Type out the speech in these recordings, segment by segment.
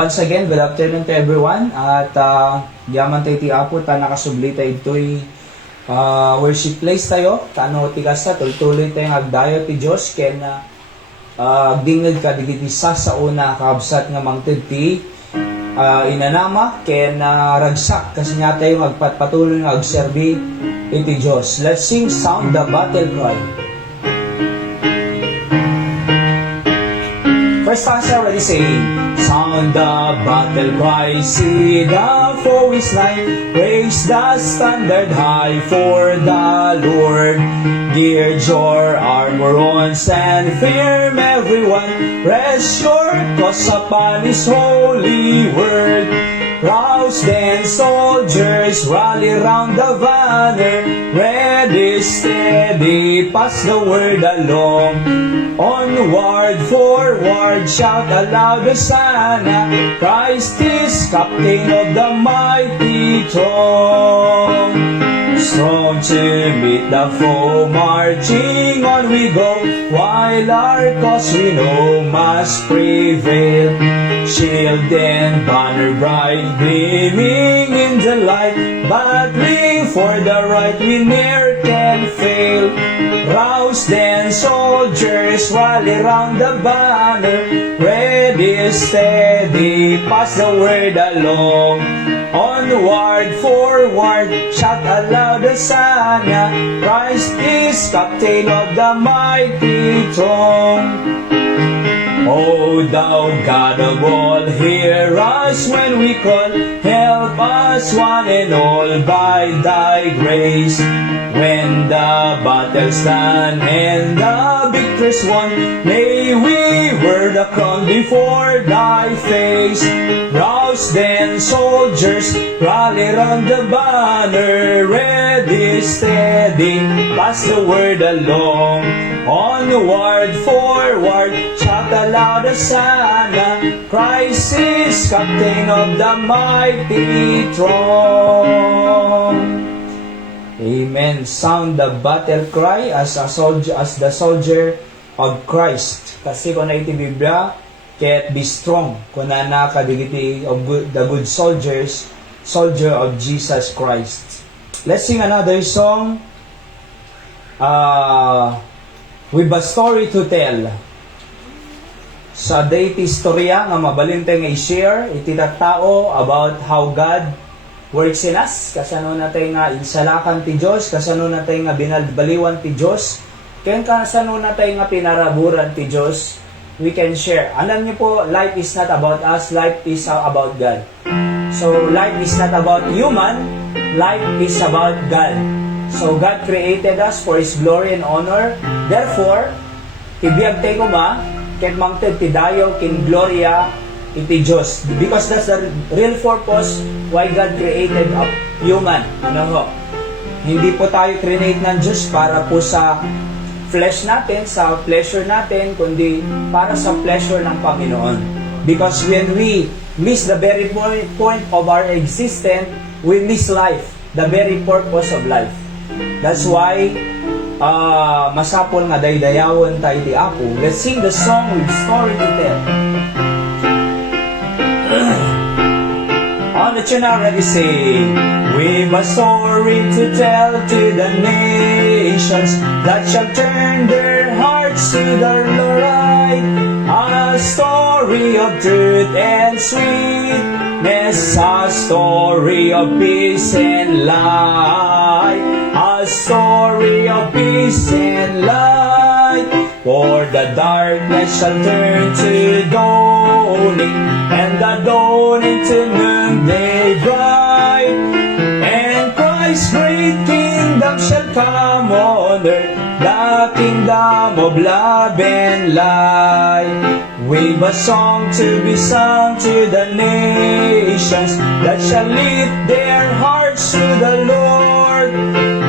Once again, good afternoon to everyone. At yaman tayo ti Apo, ta nakasubli tayo ito'y worship place tayo. Tano ti kasta, tuloy tayong agdayo ti Diyos. Ken dingid ka digiti sa una kabsat nga mangted ti inanama. Ken ragsak kasi nga tayo magpatuloy nga agserbi iti Diyos. Let's sing Sound the Battle Cry. First stanza already saying, sound the battle cry, see the foe is nigh, raise the standard high for the Lord. Gird your armor on, stand firm everyone, rest your cause upon His holy word. Rouse then soldiers, rally round the banner, ready, steady, pass the word along. Onward, forward, shout aloud Hosanna, Christ is captain of the mighty throng. Strong to meet the foe, marching on we go, while our cause we know must prevail. Shield and banner bright, gleaming in the light, battling for the right we ne'er can fail. Rouse then soldiers, rally round the banner, ready, steady, pass the word along. Onward, forward, shout aloud Hosanna, Christ is captain of the mighty throng. O thou God of all, hear us when we call, help us one and all by thy grace. When the battle's done and the victor's won, may we wear the crown before thy face. Rouse then soldiers, rally round the banner, ready, steady, pass the word along. Onward, forward, shout aloud Hosanna, Christ is captain of the mighty throng. Amen. Sound the battle cry as the soldier of Christ. Kasi kung na iti Biblia, ket be strong. Kung na nakadigiti of the good soldier of Jesus Christ. Let's sing another song. With a story to tell. Sa dayti istorya nga mabalintay nga i-share iti tao about how God works in us. Kasano natay nga insalakan ti Diyos, kasano natay nga binalbaliwan ti Diyos, kaya kasano natay nga pinaraburan ti Diyos, we can share. Alam niyo po, life is not about us, life is about God. So, life is not about human, life is about God. So, God created us for His glory and honor. Therefore, ibiyag tayo ma, ket mangted ti dayo kin gloria iti Diyos. Because that's the real purpose why God created a human. Ano ho? Hindi po tayo create ng Diyos para po sa flesh natin, sa pleasure natin, kundi para sa pleasure ng Panginoon. Because when we miss the very point of our existence, we miss life, the very purpose of life. That's why masapol nga daydayawon tayo ti Apo. Let's sing the song with story to tell. On the tune already sing, we've a story to tell to the nations that shall turn their hearts to the right. A story of truth and sweetness, a story of peace and light, a story of peace and light. For the darkness shall turn to dawning, and the dawning to noonday bright. And Christ's great kingdom shall come on earth, the kingdom of love and light. We've a song to be sung to the nations that shall lift their hearts to the Lord.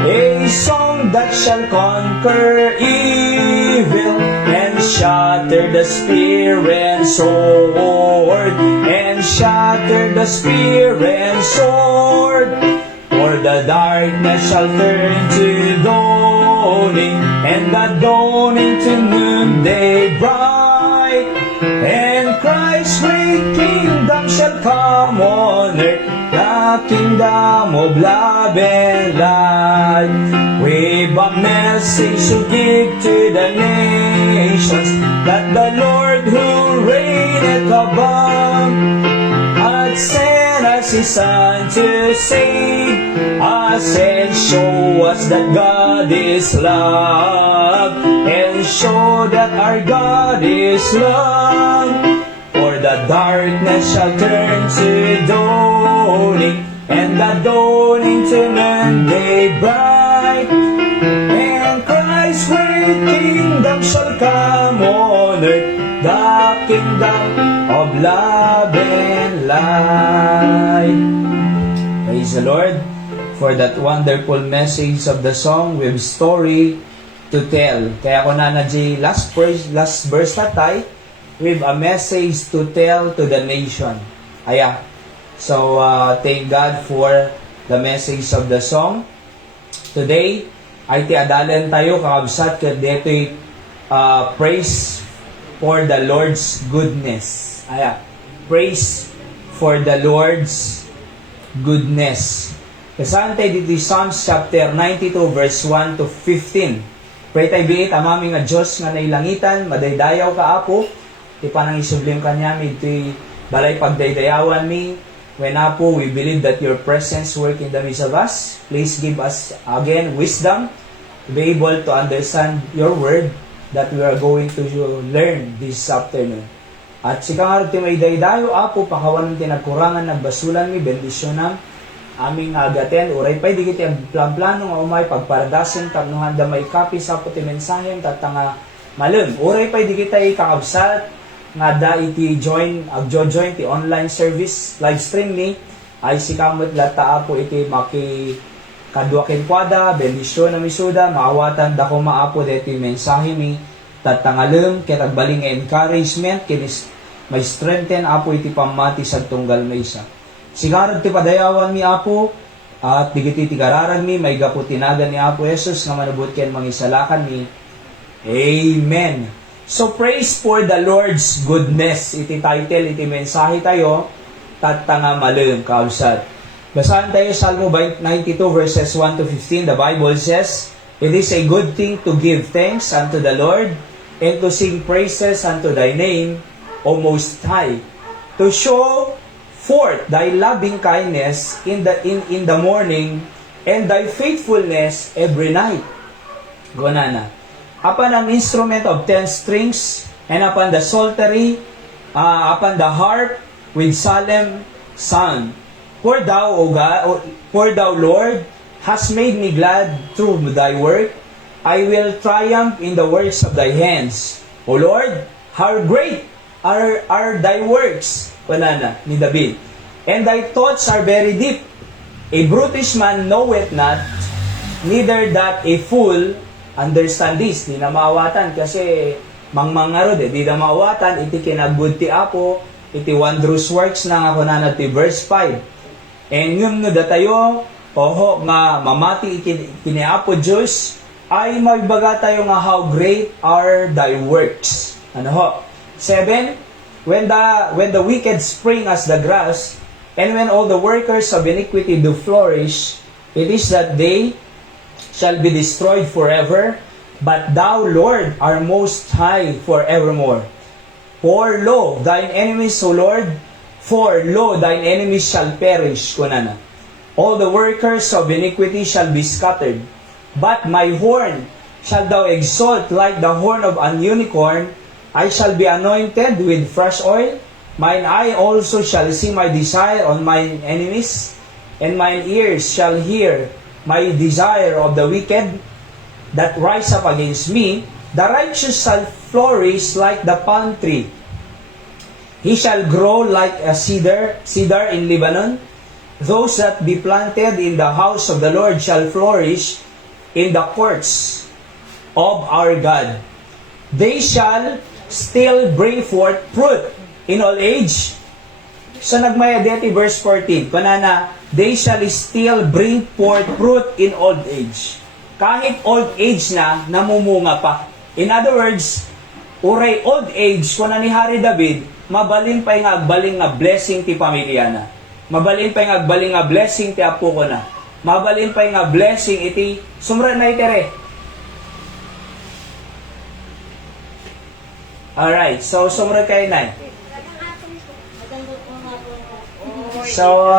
A song that shall conquer evil and shatter the spear and sword, and shatter the spear and sword. For the darkness shall turn to dawning, and the dawning to noonday bright. And Christ's great kingdom shall come on earth, the kingdom of love and light. We've a message to give to the nations, that the Lord who reigneth above hath sent us His Son to save us and show us that God is love, and show that our God is love. For the darkness shall turn to dawning, and the dawning to noonday bright. And Christ's great kingdom shall come on earth, the kingdom of love and light. Praise the Lord for that wonderful message of the song with story to tell. Kaya ako na last verse na tayo, with a message to tell to the nation. Aya. So, thank God for the message of the song. Today, ay tiadalan tayo kakabsat kat deto'y praise for the Lord's goodness. Aya. Praise for the Lord's goodness. Kasaan tayo dito Psalms chapter 92 verse 1 to 15. Pray tayo biit amami nga Diyos nga nailangitan, madaydayaw ka apo, ti panang isublim kanyami, ti balay pagdaydayawan mi, when apo we believe that your presence work in the midst of us. Please give us again wisdom to be able to understand your word that we are going to learn this afternoon. At si kangarap ti may daydayo apo, pakawan ti nagkurangan, nagbasulan mi, bendisyonan, aming agaten, uray pa'y di kiti ang plan-plano nga umay, pagparadasin, tapnuhan da may kapi sa puti mensahe, tatanga malum. Uray pa'y di kita kakabsat, nga da iti agjo-join ti online service, live stream ni, ay si kamot lata po iti maki kadwakin kwada, bendisyon na misuda, maawatan da ko maapo deti mensahe ni, tatangalum, kitagbaling encouragement, kinis may strengthen apo iti pamati sa tunggal may isa. Sigarad ti padayawan mi apo, at digiti ti gararag mi, may gapu tinagan ni Apo Jesus, nga manubot ken mangisalakan mi. Amen. So, praise for the Lord's goodness. Iti title, iti mensahe tayo, tatanga malum, kausad. Basahan tayo Salmo 92 verses 1 to 15. The Bible says, "It is a good thing to give thanks unto the Lord, and to sing praises unto thy name, O Most High, to show forth thy loving kindness in the morning, and thy faithfulness every night." Gunana. Upon an instrument of 10 strings, and upon the psaltery, upon the harp, with solemn sound. For thou, Lord, hast made me glad through thy work. I will triumph in the works of thy hands. O Lord, how great are thy works, panana, ni David. And thy thoughts are very deep. A brutish man knoweth not, neither that a fool understand this. Di na maawatan kasi mangmangarod di na maawatan, iti kinagud ti Apo, iti wondrous works na ako na ti verse 5. And yung no datayo, oho nga mamati kini Apo Diyos, ay magbaga tayo nga how great are thy works. Ano ho? 7, when the wicked spring as the grass, and when all the workers of iniquity do flourish, it is that they shall be destroyed forever, but thou, Lord, art most high forevermore. For lo, thine enemies, O Lord, for lo, thine enemies shall perish, kunana. All the workers of iniquity shall be scattered. But my horn shalt thou exalt like the horn of an unicorn. I shall be anointed with fresh oil. Mine eye also shall see my desire on mine enemies, and mine ears shall hear my desire of the wicked that rise up against me. The righteous shall flourish like the palm tree. He shall grow like a cedar in Lebanon. Those that be planted in the house of the Lord shall flourish in the courts of our God. They shall still bring forth fruit in old age. So nagmaya dito verse 14, panana, they shall still bring forth fruit in old age. Kahit old age na, namumunga pa. In other words, uray old age, kung ni Hari David, mabalin pa nga agbaling nga blessing ti pamilya na. Mabalin pa nga agbaling nga blessing ti apo ko na. Mabalin pa nga blessing iti sumra na itere. Alright, so sumra kayo na. So,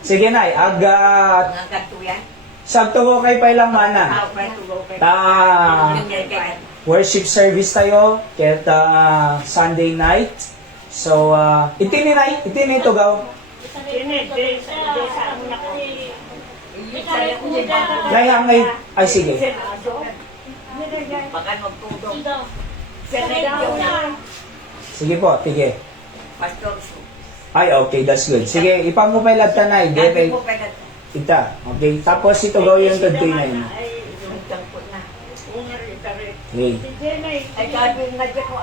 sige na, sakto ko kay pailang mana. Worship service tayo, ket Sunday night. So, itini to gaw. Layang ngay, ay sige. Sige po, tige. Ay, okay, that's good. Sige, ipang mo pa ilag tanay. Ita, okay. Tapos ito gaw yung tagtoy na yun. Okay. Ay, gabi na dyan ko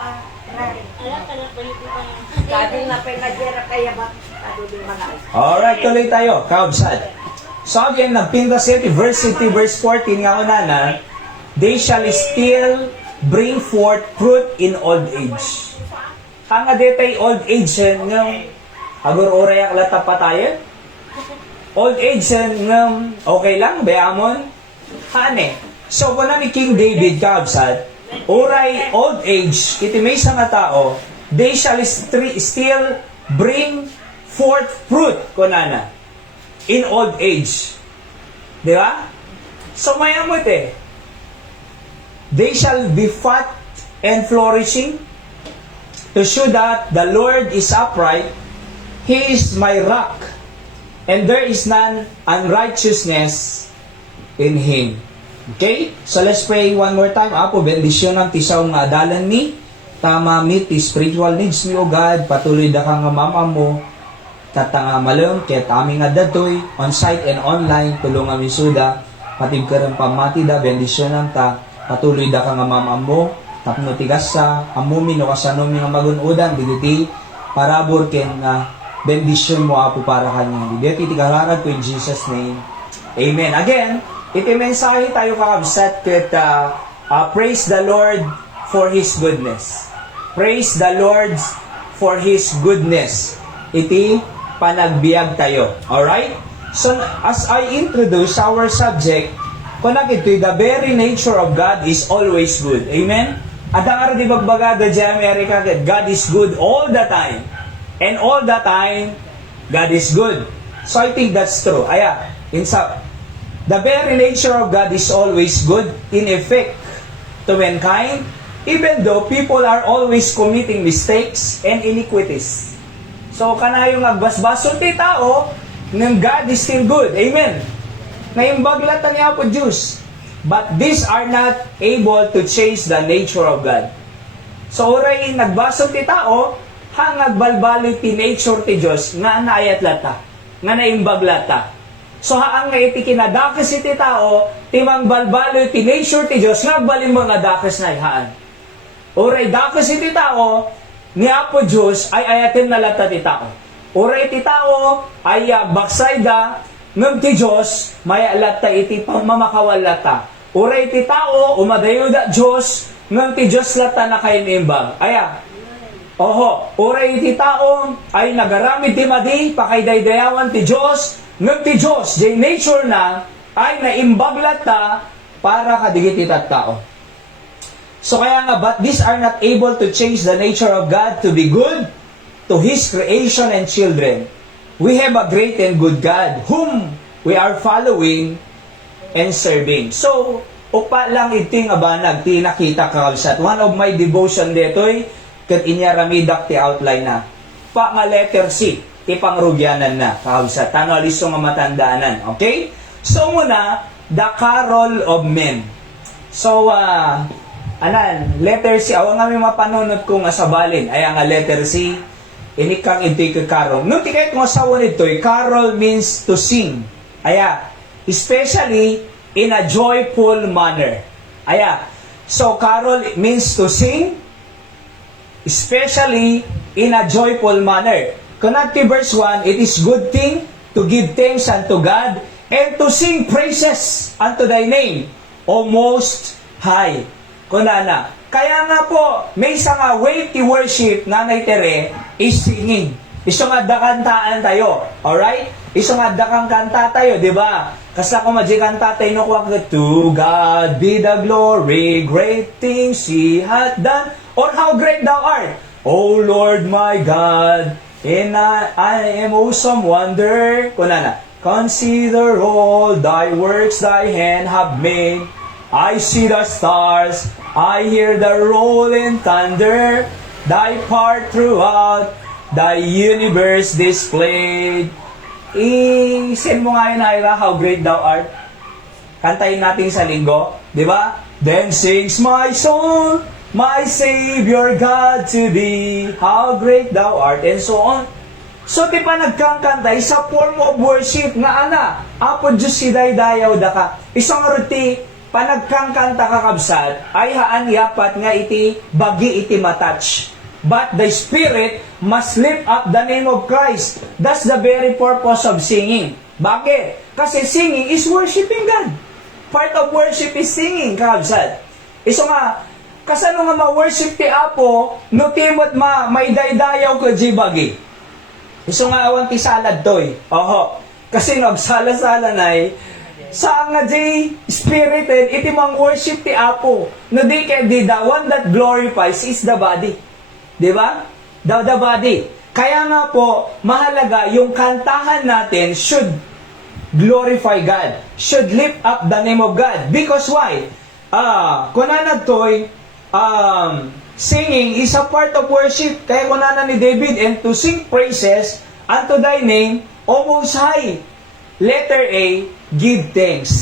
gabi na pa na dyan kaya ba? Alright, tuloy tayo. Kaubsad. So again, nagpinta siya verse 14 nga una na, they shall still bring forth fruit in old age. Hanga detay old age ng agur oray ang lata patayan. Old age ng okay lang, bayamon. Hane. So kung ni King David kaabsat, oray old age, iti may sa nga tao, they shall still bring forth fruit, kunana, in old age. Di ba? So mayamot eh. They shall be fat and flourishing, to show that the Lord is upright, He is my rock, and there is none unrighteousness in Him. Okay? So let's pray one more time. Apo, bendisyon ng tisaw nga adalan mi, tama meet the spiritual needs mi, O God, patuloy da ka nga mama mo, katanga malum, ket aming adatoy, on-site and online, tulungan mi suda, patib ka rin pamati da, bendisyon ng ta, patuloy da ka nga mama mo, tapno tigas sa, amumi no kasano mi nga magunudan, digiti, parabor ken nga, bendisyon mo apo para kanya. Digiti, tigararag ko in Jesus' name. Amen. Again, iti mensahe tayo kakabsat ket praise the Lord for His goodness. Praise the Lord for His goodness. Iti panagbiag tayo. Alright? So, as I introduce our subject, kunak ito, the very nature of God is always good. Amen? At ang araw di bagbagada di Amerika, God is good all the time. And all the time, God is good. So I think that's true. Aya, the very nature of God is always good in effect to mankind, even though people are always committing mistakes and iniquities. So kanayong agbasbason ti tao, ng God is still good. Amen. Naimbaglat niya po Diyos. But these are not able to change the nature of God. So oray nagbasong ti tao, hangag balbaloy ti nature ti Diyos, nga naayat lata, nga naimbag lata. So haang nga iti kinadakis iti tao, timang balbaloy ti nature ti Diyos, nga agbalin mo nga dakis na ihaan. Oray dakis iti tao, ni Apo Diyos ay ayatin na lata ti tao. Oray ti tao ay baksay da, ngam ti Diyos, may lata iti pamamakawal lata. Oray ti tao, umadayo da Diyos, ngam ti Diyos lata na kayo niimbag. Aya, oho, oray ti tao ay nagaramid ti madi, pakaydaydayawan ti Diyos, ngam ti Diyos, di nature na, ay naimbag lata para kadigit itat tao. So kaya nga, but these are not able to change the nature of God to be good to His creation and children. We have a great and good God, whom we are following and serving. So, upa lang iti nga banag, ti nakita kakabsat. One of my devotion detoy, kat inyaramidak ti outline na. Pa nga letter C, ti pangrugyanan na, kakabsat. Tano aliso nga matandaanan. Okay? So muna, the carol of men. So, letter C, awang nga may mapanunod ko nga sabalin, ay nga letter C, inikang iti carol. Nung tikay kung asawa nito'y, carol means to sing. Aya, especially in a joyful manner. Aya, so carol means to sing, especially in a joyful manner. Connected verse 1, it is good thing to give thanks unto God and to sing praises unto thy name, O Most High. Kunana, Kaya nga po, may isang way to worship nga naitere is singing. Iso nga dakantaan tayo. Alright? Iso nga dakang kanta tayo, di ba? Kasi ako kanta tayo no kwak to God be the glory, great things He hath done, or how great thou art. O Lord my God, and I am awesome wonder. Kunana, consider all thy works thy hand have made. I see the stars, I hear the rolling thunder, thy part throughout thy universe displayed. I-send mo nga yun, Ira, how great thou art. Kantayin natin sa linggo, di ba? Then sings my soul, my Savior God to thee, how great thou art, and so on. So, di pa nagkangkantay sa form of worship nga ana, apo Diyos si daydayaw da ka. Isang ruti, panagkangkanta kakabsat, ay haan yapat nga iti, bagi iti matouch. But the Spirit must lift up the name of Christ. That's the very purpose of singing. Bakit? Kasi singing is worshiping God. Part of worship is singing, kakabsat. Iso nga, kasano nga ma-worship ti Apo, no timot may daydayaw ka bagi. Iso nga awan ti salad toy. Oho. Kasi nagsala-sala na saan nga di spirited, iti mang worship ti Apo. No di kay di the one that glorifies is the body. Di ba? The body. Kaya nga po, mahalaga yung kantahan natin should glorify God. Should lift up the name of God. Because why? Kunanag toy, singing is a part of worship. Kaya kunana ni David, and to sing praises unto thy name, O Most High. Letter A, give thanks.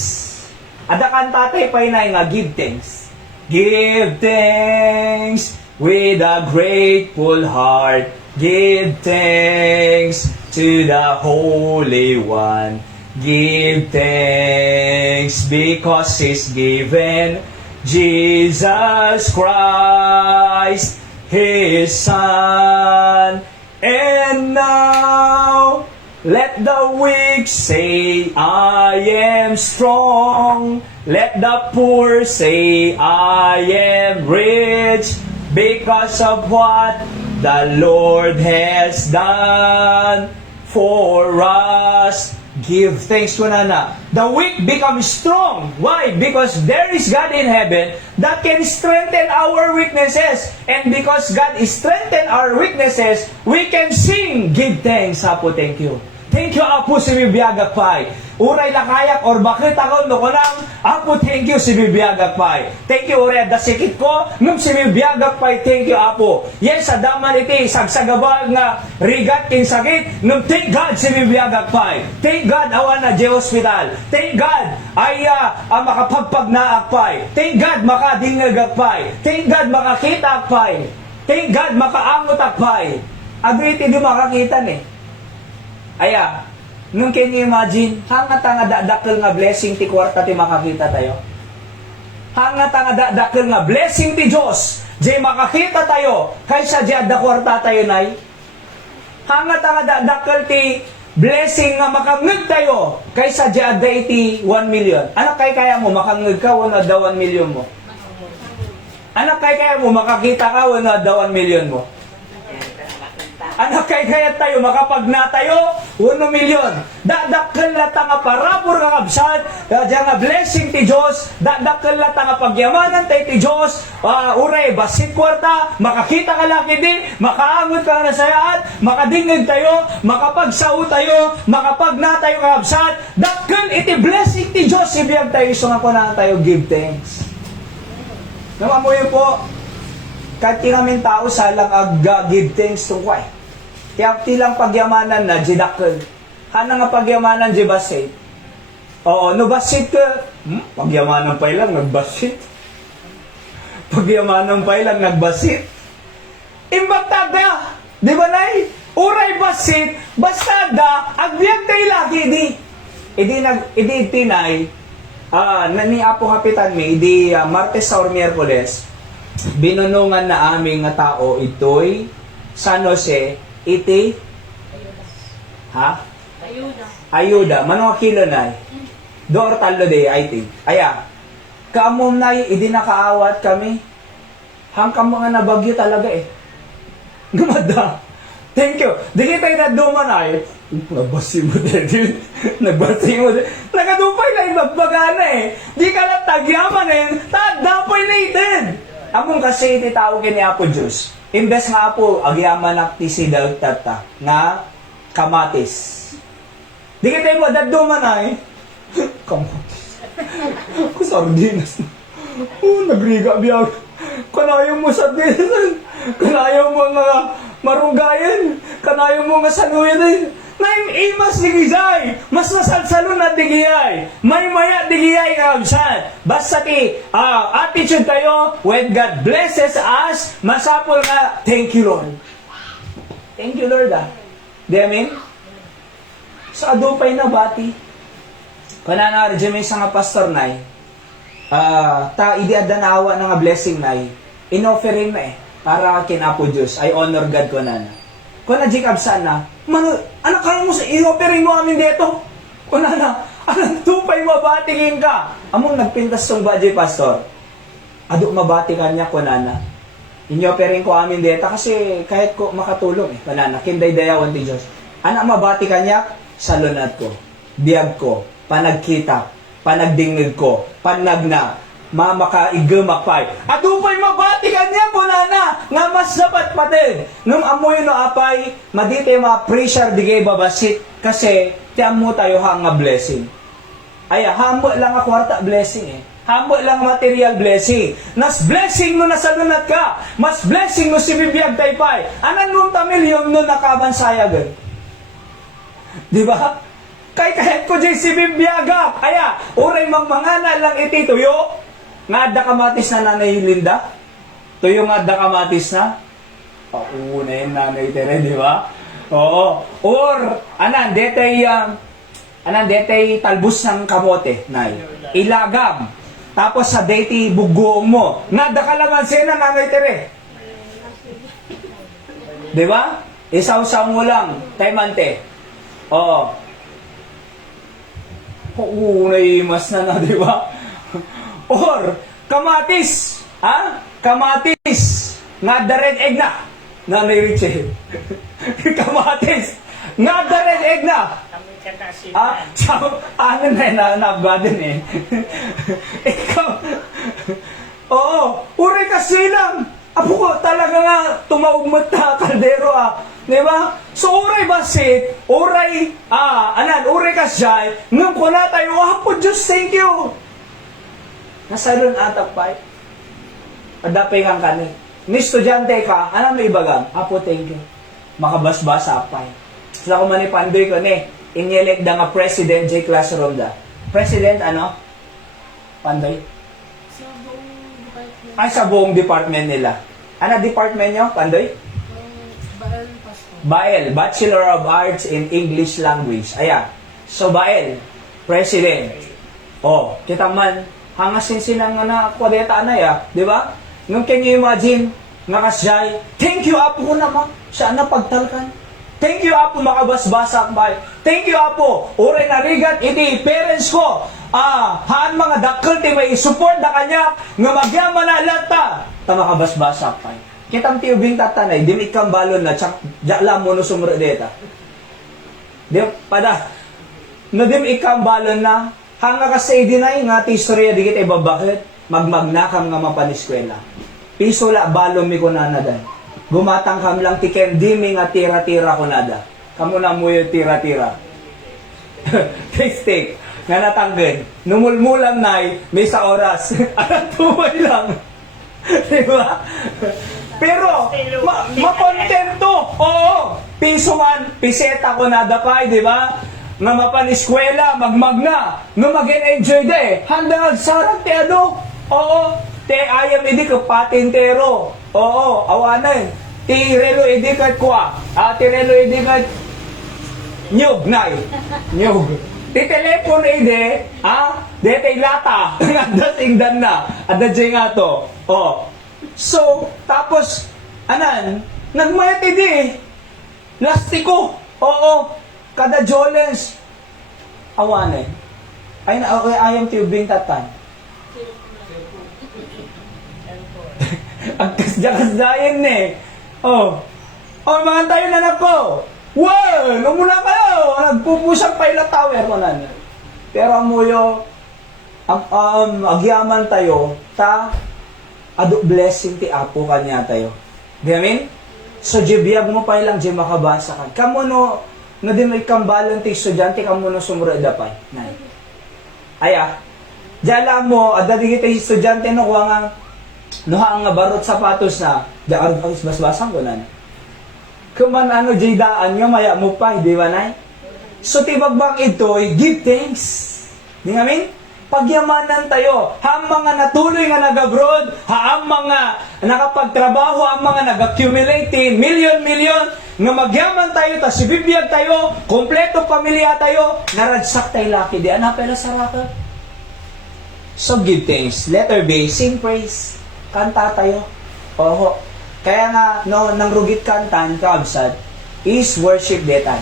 Ada kantatay pa inay nga, give thanks. Give thanks with a grateful heart. Give thanks to the Holy One. Give thanks because He's given Jesus Christ, His Son. And now, let the weak say, I am strong. Let the poor say, I am rich, because of what the Lord has done for us. Give thanks to Nana. The weak become strong. Why? Because there is God in heaven that can strengthen our weaknesses. And because God is strengthen our weaknesses, we can sing, give thanks. Apo, thank you. Thank you, Apo, si Bibiyagak Pai. Uray lakayak or bakit ako no ko lang, Apo, thank you, si Bibiyagak Pai. Thank you, uray, dasikit ko, nung si Bibiyagak Pai, thank you, Apo. Yes, sa daman iti, sagsagabag nga, rigat king sakit, nung thank God, si Bibiyagak Pai. Thank God, awan na J Hospital. Thank God, ay makapagpagnaak Pai. Thank God, makadingagak Pai. Thank God, makakita Pai. Thank God, makaangot Pai. Agree, di makakita eh. Aya, nung can you imagine, hangat nga dadakil nga blessing ti kwarta ti makakita tayo. Hangat nga dadakil nga blessing ti Diyos, di makakita tayo, kaysa di da kwarta tayo nay. Hangat nga dadakil ti blessing nga makangag tayo, kaysa di da iti 1 million. Anak kaya mo, makangag ka, wala da 1 million mo. Anak kaya mo, makakita ka, wala da 1 million mo. Anak kaya tayo, makapag na tayo, 1 million. Dadakkel na nga parapor kakabsat, dadya nga blessing ti Diyos, dadakkel na nga pagyamanan tayo ti Diyos, uray, basit kwarta, makakita ka laki din, makaangot ka na sayaan, makadingig tayo, makapagsao tayo, makapag na tayo kakabsat, dakkel iti blessing ti Diyos, ibiyag tayo, so nga po na tayo, give thanks. Namamuyo po, kahit kinamin tao salang give thanks to why. Kaya tilang pagyamanan na, jidakkel. Hana nga pagyamanan, jibasit. Oo, no basit ka. Pagyamanan pa ilang, nagbasit. Pagyamanan pa ilang, nagbasit. Imbagtada, di ba nay? Uray basit, bastada, agbyag tayo lagi, di. Idi tinay, ni Apo Kapitan mi, idi Martes or Miyerkules, binunungan na aming nga tao, ito'y San Jose, iti? Ha? Ayuda. Manong kilo na door talo day, I think. Aya. Kaamom na, idi nakaawat kami. hangkang mga nabagyo talaga eh. Gumada. Thank you. Di kita inaduman ay, nagbasi mo din. Nagbasi mo din. Nagadupay na ibagbagana eh. Di ka lang tagyaman eh. Tadapoy na itin. Among kasi iti tawagin ni Apo Diyos. Imbes nga po, agyaman nakti si Daltata nga kamatis. Di kita yung madaduman ay, kamatis. Sardinas na. Nagriga biyag. Kanayo mo sa dinan. Kanayo mo nga marunggayan. Kanayo mo nga sanuyan din. Naim imas digizay. Mas nasalsalo na digiyay. May maya digiyay kabsan. Basta ti attitude tayo when God blesses us, masapol nga, thank you Lord. Thank you Lord Di amin? Sa adupay na bati. Kanana rin sa nga pastor nay, ta idiadanawa na nga blessing nay, inoffering na para kinapo Diyos, I honor God ko na. Kung na Jacob sana, anak kayo mo sa i-offering mo amin dito. Kung na, anong tupay mabatingin ka? Among nagpintas tong budget pastor. Ado mabati ka niya ko na. In-offering ko amin dito kasi kahit ko makatulong Kanana, kinday dayawan ti Diyos. Anak mabati ka niya, salunat ko, biyag ko, panagkita, panagdingig ko, panagna, mamaka-igamakpay. At upay mabati ka niya po na, nga mas dapat pati. Nung amoy no apay, madite ma-pressure digay babasit, kasi tiyan mo tayo nga blessing. Ay, hambo lang nga kwarta blessing Hambo lang material blessing. Nas blessing no nasalunat ka. Mas blessing no si bibiyag taypay. Anan nung tamilyong no nakabansayagan. Di ba? Kahit ko dyan si Bibiyaga. Kaya, uray mangmangana lang iti tuyo. Nga adda kamatis na nanay Linda. Tuyo nga adda kamatis na. Pauna yun nanay Tere, di ba? Oo. Or, detay talbos ng kamote, nay. Ilagam. Tapos sa deti bugoong mo. Nga adda kalamansi na nanay Tere. Di ba? Isaw-saw mo lang. Taymante. Oo. Mas na, di ba? Or, kamatis. Kamatis. Nga the red egg na. Nanay Richie. Kamatis. Nga the red egg na. Ano na, nabgadan Ikaw. Oo. Uray kasi lang. Apo ko, talaga nga, tumaugmot na kaldero Di ba? So, uray basit, uray kasyay, nung kuna tayo, Apo Diyos, thank you. Nasalon atak pa Adapay kang kanin. Ni estudyante ka, may ibagang? Apo, thank you. Makabasbasa pa Sa ko manipandoy ko inyelek da nga President J. Classroom da. President, Pandoy? Sa buong department nila. Ano department nyo, Pandoy? Bael, Bachelor of Arts in English Language. Ayan. So, Bael, President. Kita man, hangasin silang na kwadeta di ba? Nung can you imagine, nga kasyay, thank you, Apo ko naman. Siya na pagtalkan. Thank you, Apo, makabasbasa bay. Thank you, Apo. Ure na rigat, iti parents ko. Haan mga dakkel ti may support na kanya, nga magyaman na lata. Makabasbasa bay. Kitang tiyubing tatanay, dimit kang balon na, tsak, jakla mo no sumuro deta. Di, pada, no dimit kang balon na, hanga ka sa idinay, nga ti istorya di kita ibabakit, magmagnakam nga mapaniskwela. Pisula, balon mi ko nanadan. Gumatang kam lang ti kendimi nga tira-tira ko nada. Kamu na mo yung tira-tira. Take, nga natanggan. Numulmulam na'y, may sa oras. Anong tumay lang. Diba? Pero, makontento. Oo. Pisuan, piseta ko nadapay, di ba? Nga mapaniskwela, magmagna. Nga mag-enjoy da Handa sarap ti Oo. Te ayam idi ka patintero. Oo, awanan. Ti relo idi kat kwa. Ti relo idi kat nyug, nay. Nyug. Ti telepono idi, detay lata. Ada singdan na. Ada nga to. So, tapos, nagmayat idi Lastiko. Oo. Kada Jolens. Awanan. Ayam tubing tatan. Agkas-jakas-dayan eh. Oh. Oh, mga tayo na nako. Wow! Lumuna kayo! Nagpupusang pilot tower ko na. Pero amuyo, agyaman tayo, blessing ti Apo kanya tayo. Di amin? So, biyag mo pa lang, makabasa ka. Kamu no di may kambalan ti estudyante, kamu no sumurad pa. Aya, dyan mo, adadig ito estudyante no, kuha nga, nga barot sapatos na, dyan ka basbasan ko na. Kuman daan nga, maya mo pa, di ba na? So, tibagbang ito, give thanks. Di nga min? Pagyamanan tayo. Ha ang mga natuloy nga nag-abroad, ha ang mga nakapagtrabaho, ang mga nag-accumulate, milyon-milyon, nga magyaman tayo, tas ibibiyag tayo, kompleto pamilya tayo, naradsak tayo laki. Di ana pala saraka. So, give thanks. Letter B, sing praise. Kanta tayo. Oho. Kaya nga, no, nang rugit kantan, kaabsat, is worship detan.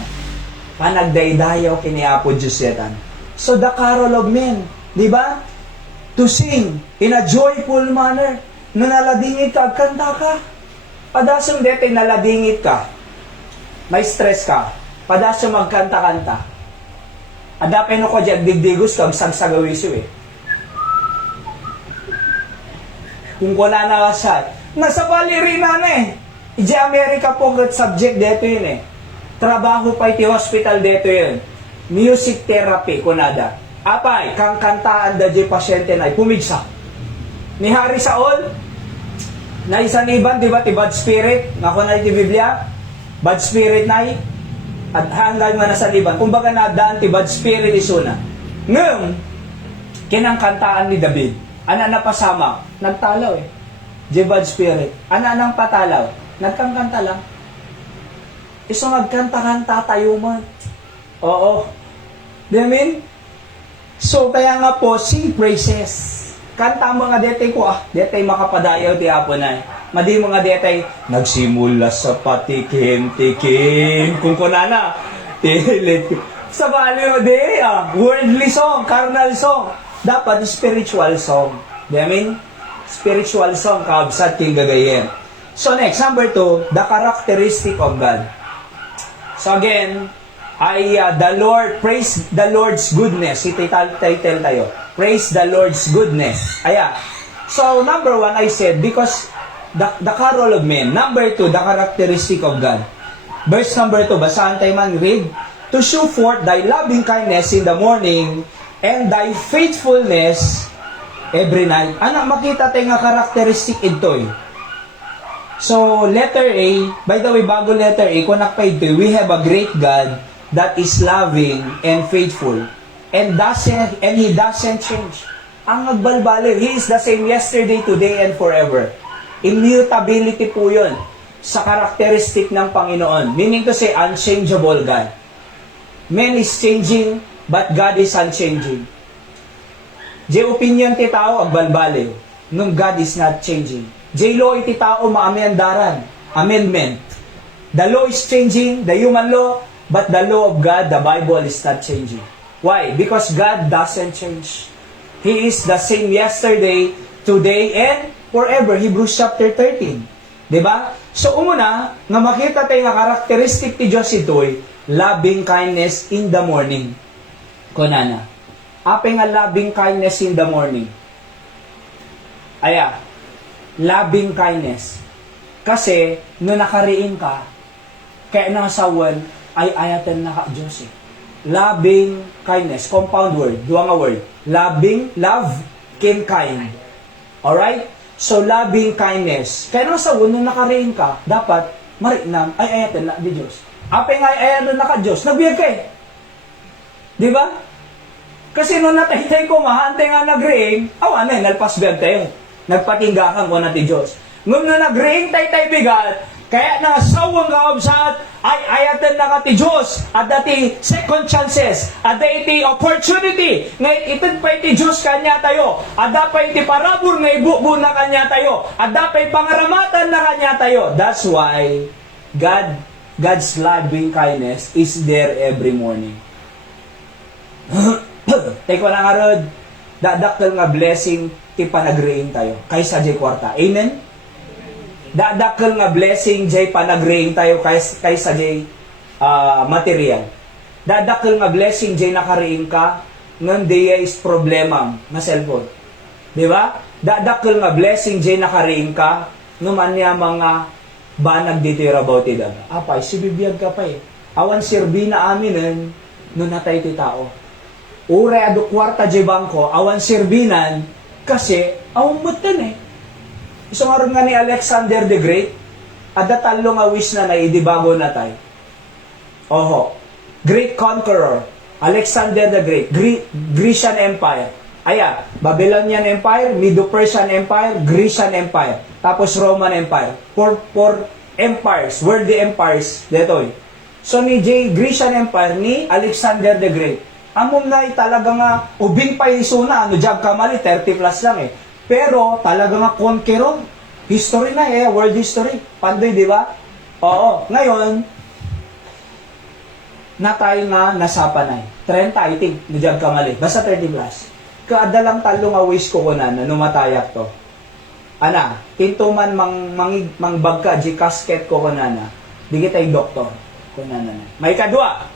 Panagdaydayaw kiniapo Diyos detan. So, the carol of men, di ba? To sing in a joyful manner. No naladingit ka, kanta ka. Padasong dete naladingit ka. May stress ka. Padasong magkanta-kanta. Adapin ko dyan, digdigos ka, sagsagawiso eh. Kung wala na kasat, nasa ballerina na eh. Ije America po great subject dito yun eh. Trabaho pa iti hospital dito yun. Music therapy kunada. Apay, kang kantaan da di pasyente na pumigsa. Ni Hari Saul, na isa iban, di ba, ti bad spirit, nga ko na iti Biblia, bad spirit na at hanggang man nasa iban. Kumbaga nadaan ti bad spirit isuna. Ngayon, kinang kantaan ni David, ana na pasama, nagtalaw eh. Bad spirit. Ana nang patalaw. Nagkangkanta lang. Iso magkanta-kanta tayo man. Oo. Di amin? So, kaya nga po, sing praises. Kanta mga detay ko detay makapadayaw ti Apo na. Madi mga detay, nagsimula sa patikim-tikim. Kung kunana, pilit. Sa baliw de, worldly song, carnal song. Dapat spiritual song. Di amin? Spiritual song, kaabsat king gagayen. So next, number 2, the characteristic of God. So again, the Lord, praise the Lord's goodness. Ito title tayo. Praise the Lord's goodness. Aya. So number 1, I said, because the carol of men. Number 2, the characteristic of God. Verse number 2, basahan tayo man, read. To show forth thy loving kindness in the morning and thy faithfulness every night. Anak, makita tayo nga karakteristik ito eh. So, letter A, by the way, bago letter A, kung nakpa ito, we have a great God that is loving and faithful. And He doesn't change. Ang nagbalbali, He is the same yesterday, today, and forever. Immutability po yun sa karakteristik ng Panginoon. Meaning to say, unchangeable God. Man is changing, but God is unchanging. J opinion ti tao agbalbaliw, nung God is not changing. J law iti tao maamiandaran, amendment. The law is changing, the human law, but the law of God, the Bible is not changing. Why? Because God doesn't change. He is the same yesterday, today, and forever. Hebrews chapter 13. Diba? So umuna, nga makita tayo nga karakteristik ti Diyos ito'y loving kindness in the morning. Kunana. Ape nga loving kindness in the morning. Aya, loving kindness. Kasi, no nakariin ka, kaya nang sawan, ay ayatan na ka Diyos eh. Loving kindness, compound word, duwa nga word. Loving, love, kind. Alright? So, loving kindness. Kaya nang sawan, no nakariin ka, dapat, marinam, ay ayatan na di Diyos. Ape nga ay ayatan na ka Diyos, nagbiyag ka eh. Di ba? Kasi nung nataytay ko, mahantay nga nag-ring, awan na, nalpasbag tayo. Nagpatinggakan ko na ti Diyos. Nung na nag-ring tay bigat, kaya nasawang kaabsat, ay ayatan na ka ti Diyos, at dati second chances, at dati opportunity, ngayon itid pa iti Diyos kanya tayo, at dapat iti parabur nga ibubu na kanya tayo, at dapat pangaramatan na kanya tayo. That's why, God's loving kindness is there every morning. Take ko na nga rod, dadaktal nga blessing ti panagriin tayo. Kaysa di kwarta. Amen? dadakkel nga blessing jay panagring tayo kaysa jay material. Dadakkel nga blessing jay nakariing ka ngan diya is problema nga cellphone. Di ba? Dadakkel nga blessing jay nakariing ka numan niya mga banag dito about it. Apay, si bibiyag ka pa eh. Awan sirbi na aminin no natay ti tao. Ure ado kwarta jay bangko, awan sirbinan kasi awan mutan eh. Isang aron nga ni Alexander the Great, ada talo nga wish na idibago na tay. Oho, great conqueror, Alexander the Great, Grecian Empire. Aya, Babylonian Empire, Medo-Persian Empire, Grecian Empire, tapos Roman Empire. Four empires, worldly empires, detoy. So ni Grecian Empire ni Alexander the Great. Amom na talaga nga, ubing pa isuna, ano jag kamali, 30 plus lang eh. Pero talaga nga conqueror. History na eh, world history. Pandoy, di ba? Oo. Ngayon, na tayo nga nasapa na eh. 30, I think, no jag kamali. Basta 30 plus. Kaadalang talo nga wish ko na numatayak to. Ana, pintuman mangbagka, di casket ko na. Digit ay doktor. Kunana na. May kadua.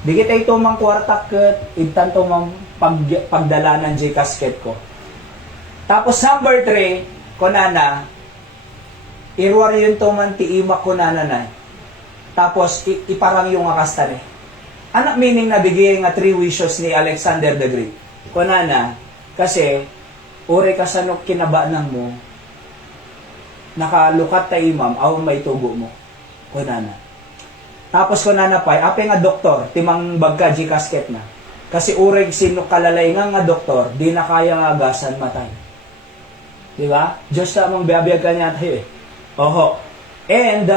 Digit ay tumang kwarta ket ibtan tumang pagdalanan di casket ko. Tapos number 3, kunana, irwar yun tuman ti ima kunana na. Tapos iparang yung akasta ni. Anak meaning na bigay nga 3 wishes ni Alexander the Great. Kunana, kasi ure kasanok kinabaanan mo, nakalukat ta imam, aw may tubo mo. Kunana. Tapos kunana pa, ape nga doktor, timang bagka di casket na. Kasi ureg sino kalalay nga doktor, di na kaya nga agasan matay. Di ba? Diyos na mong biyabiyag ka niya tayo eh. Oho. And,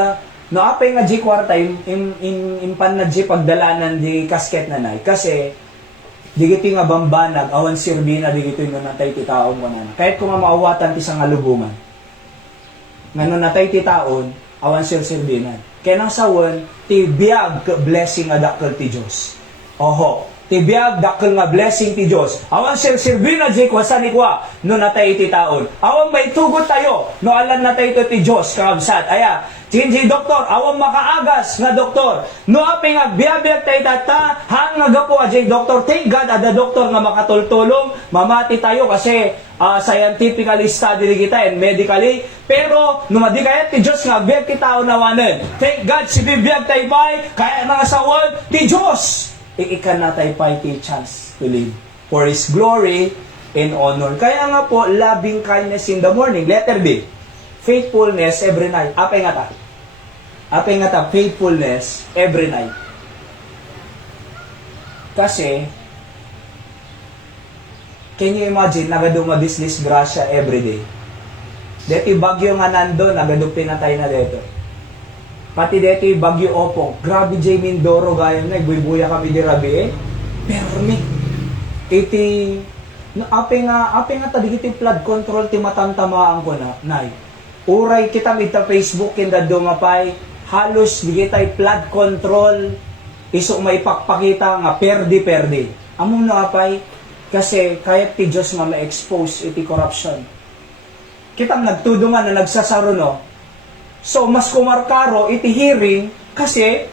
no ape nga di kwarta, impan na di pagdalanan di casket na nay. Kasi, di gito nga bambanag, awan sirbi na di gito nga natay ti taon mo na. Kahit kung maawatan ti sa ngalubungan. Nga natay ti taon, awan sirbi na. Kaya nang sawan, ti biag blessing nga dakkel ti Diyos. Oho. Ti biag dakkel nga blessing ti Diyos. Awan sirbi na di kwa sa nikwa, no natay ti taon. Awan may tugot tayo, no alan natay ito ti Diyos, kakabsat. Aya, Jinji doktor, awan makaagas nga doktor. No api nga biabiyag tayo data, hang nga gapo ajay doktor. Thank God, ada doktor nga makatultulong, mamati tayo kasi scientifically study kita and medically. Pero, numadi kaya ti Diyos nga, biyag kita unawanan. Thank God, si bibiyag tayo pa'y, kaya mga sawal, ti Diyos. Ikan na tayo pa'y ti chance to live for His glory and honor. Kaya nga po, loving kindness in the morning. Letter B. Faithfulness every night. Apay nga ta. Apay nga ta, faithfulness every night. Kasi, can you imagine, nagado madisgrasya every day? Deti bagyo nga nandun, nagado pinatay na dito. Pati deti bagyo Opong. Grabe J. Mindoro gaya na, buy-buya kami di rabi eh. Pero mi, iti, apay nga tadigiti flood control, ti matantamaan ko na, nay. Uray kita mita Facebook kinda dumapay, halos digitay flood control, iso may pakpakita nga perdi. Among nakapay, kasi kahit ti Diyos nga ma-expose iti corruption. Kitang nagtudungan na nagsasaro no. So, mas kumarkaro iti hearing kasi,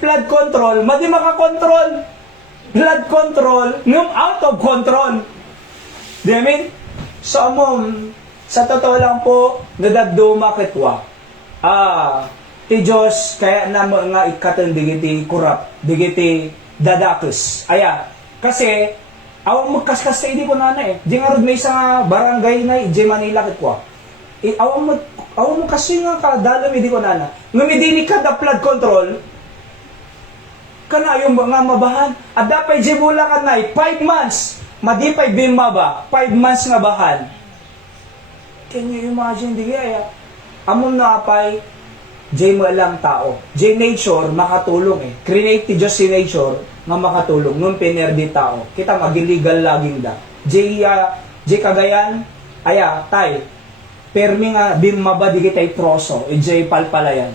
flood control, madi makakontrol. Blood control, ngum out of control. Di I mean? So, sa totoo lang po, nadagduma kitwa. Ti Diyos, kaya na nga ikatan digiti kurap, digiti dadakos. Aya, kasi, awang magkaskas sa hindi ko na eh. Di nga may sa barangay na, di Manila kitwa. Awang mo kasi nga kadalo, hindi ko na. Ngumidini ka da flood control, kana yung nga mabahan. At dapat di mula ka na 5 months. Madipay bimba ba? 5 months nga bahan. Can you imagine di kaya? Amon na apay, J mo lang tao. J nature, makatulong eh. Create ti Diyos si nature, nga makatulong. Nung pinerdi tao. Kita magiligal laging da. J kagayan, aya, tay. Permi nga, bimaba di kita'y troso. J palpalayan.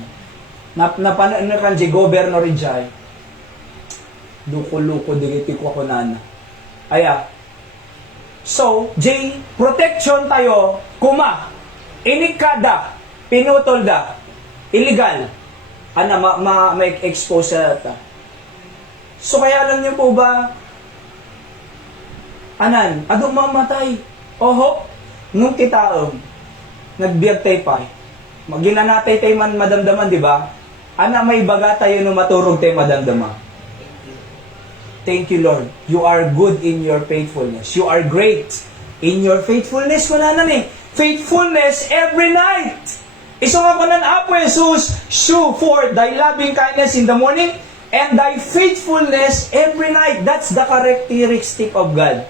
Napanan kan J governor J. Luko-luko di kiti ko ako nana. Aya, So, J, protection tayo, kuma, inikada, pinutol da, illegal, ma-expose ta. So, kaya alam niyo po ba, adong mamatay, oho, nung kitaom, nagbiag tayo pa, ginanatay tayo man madamdaman, di ba? May baga tayo no maturog tayo madamdaman. Thank you, Lord. You are good in your faithfulness. You are great in your faithfulness. Kunanan faithfulness every night. Iso nga kunan Apo Jesus, show forth thy loving kindness in the morning and thy faithfulness every night. That's the characteristic of God.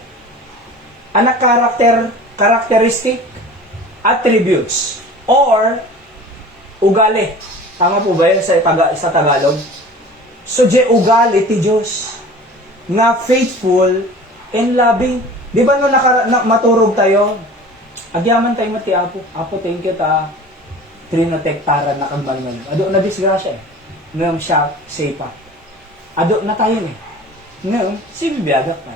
Characteristic, attributes, or ugali. Tama po ba yun sa Tagalog? So, ugali ti Diyos nga faithful and loving. Di ba nung maturog tayo, agyaman tayo mati Apo. Apo, thank you ta. Trinotektaran na kagbalman. Ado na disgrasya eh. Ngam siya, safe pa. Ado na tayo eh. Ngam, sibibiyagak pa.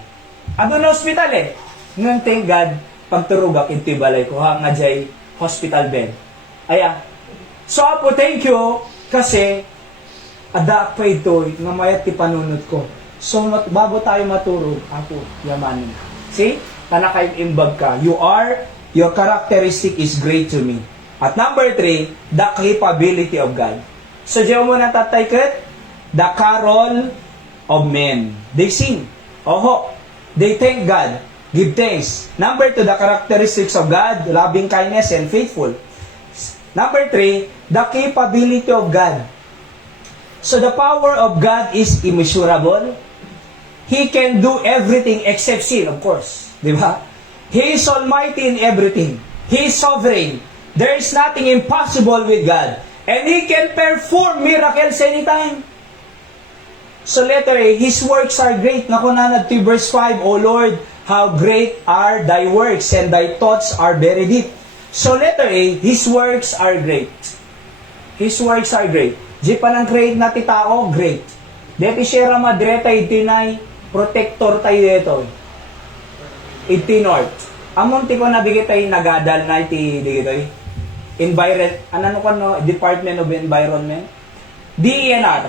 Ado na hospital eh. Ngam, thank God, pagturugak iti balay ko ha, nga jay hospital bed. Aya. So, Apo, thank you, kasi, ada pa ito, nga mayat ti panunod ko. So, bago tayo maturog, Apo, yamanin. See? Tanakay imbag ka. Your characteristic is great to me. At number 3, the capability of God. So, diyan mo na tatay kat, the carol of men. They sing. Oho. They thank God. Give thanks. Number 2, the characteristics of God, loving kindness and faithful. Number 3, the capability of God. So, the power of God is immeasurable. He can do everything except sin, of course. Di ba? He is almighty in everything. He is sovereign. There is nothing impossible with God. And He can perform miracles anytime. So letter A, His works are great. Nakunanad to verse 5, O Lord, how great are Thy works and Thy thoughts are very deep. So letter A, His works are great. His works are great. Di pa nang great na ti tao, great. Deti Sierra Madre tayo tinay, protector tayo dito. Iti North. Amon ti ko nabigay tayo nagadal na iti dito. Department of Environment. DENR.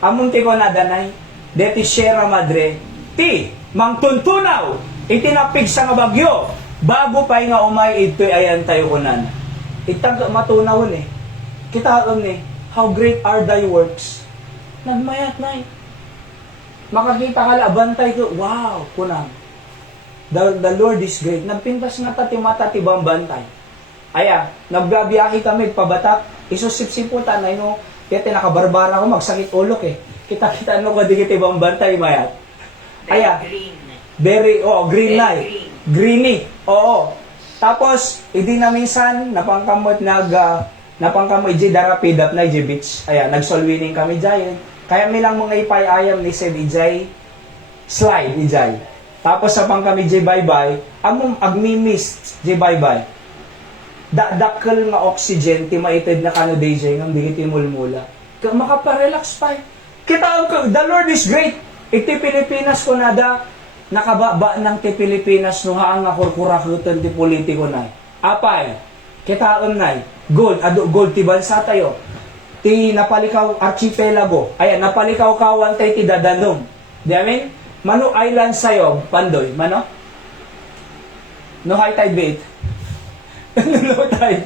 Amon ti ko nadanay. Deti Sierra Madre. Ti, mangtuntunaw. Iti napig sa nga bagyo. Bago pa nga umay ito ayan tayo kunan. Itag matunawon eh. Kitaon eh. How great are thy works. Nagmayat na eh. Makakita ka labantay ko, wow, kunang. The Lord is great. Nagpintas nga tati mata ti bambantay. Aya, nagbabiyahe kami, pabatak, isusip-siputan na no, kaya nakabarbara ko, magsakit ulok eh. Kita-kita no ko, di kita bambantay, mayat. Aya, green light. Greeny, oo. Tapos, hindi na minsan, napangkamot napangkamoy di darapidap na di beach. Aya, nagsolwining kami dyan. Kaya may lang mga ipay-ayam ni Seb Ijay, slide Ijay. Tapos sa pang kami di bye-bye, among agmi-mist di bye-bye. Dakkel nga oxygen, ti maitid na kano day jay, ng digiti mulmula. Makaparelax pa. Kita ang the Lord is great. Iti Pilipinas ko nada, nakababa ng ti Pilipinas no haang nga kurkurakutan ti politiko na. Apay, kita na gold, gold ti bansa tayo. Ti napalikaw archipelago. Ayan, napalikaw kawan tayo ti dadanong. Di amin? Mano island sayo, Pandoy. Mano? No high tide bait. No low tide.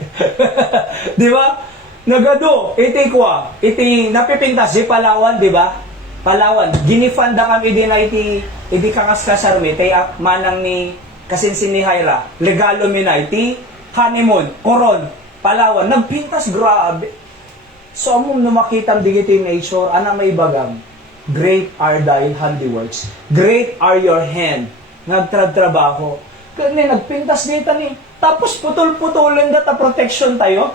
Di ba? Nagado, iti kwa. Iti napipintas di Palawan, di ba? Palawan. Ginifanda kami din na iti kakaskasarmi. Tay manang ni kasinsin ni Hyra. Legalo minay. Ti honeymoon. Coron. Palawan. Nagpintas, grabe. So, among numakitam digiti nature, ana may bagam. Great are thy handiworks. Great are your hand. Nagtrabaho. Kani nagpintas dito ni. Tapos putol-putulin data protection tayo.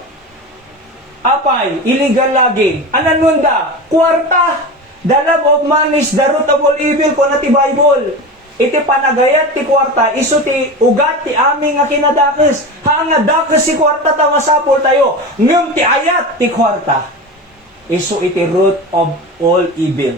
Apay, illegal logging. Ananunda, kwarta. The love of money is the root of all evil ko na ti Bible. Iti panagayat ti kwarta, iso ti ugat ti aming nga kinadakes. Nga dakes si kwarta ta masapol tayo. Ngem ti ayat ti kwarta. Iso iti root of all evil.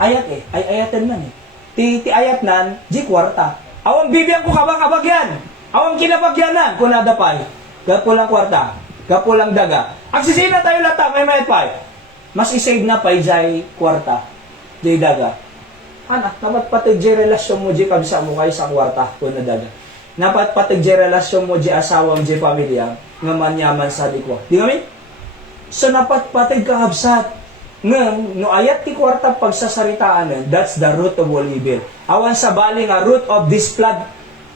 Ayat eh, ay ayatan man eh. Ti ayat nan, di kwarta. Awang bibiyang ko kabagyan. Awang kinabagyanan. Kung nadapay. Gapulang kwarta. Gapulang daga. Agsisig na tayo lata. May mayat pa. Mas isig na pa jay kwarta. Jay daga. Anak, dapat patag jay relasyon mo jay kabisa mo kayo sa kwarta. Kung nadaga. Dapat patag jay relasyon mo jay asawang jay pamilya. Nga manyaman sa dikwa. Di kami? So, dapat patag kahabsat. No ayat ti kwarta pagsasaritaan, that's the root of all evil. Awan sa bali nga root of this flood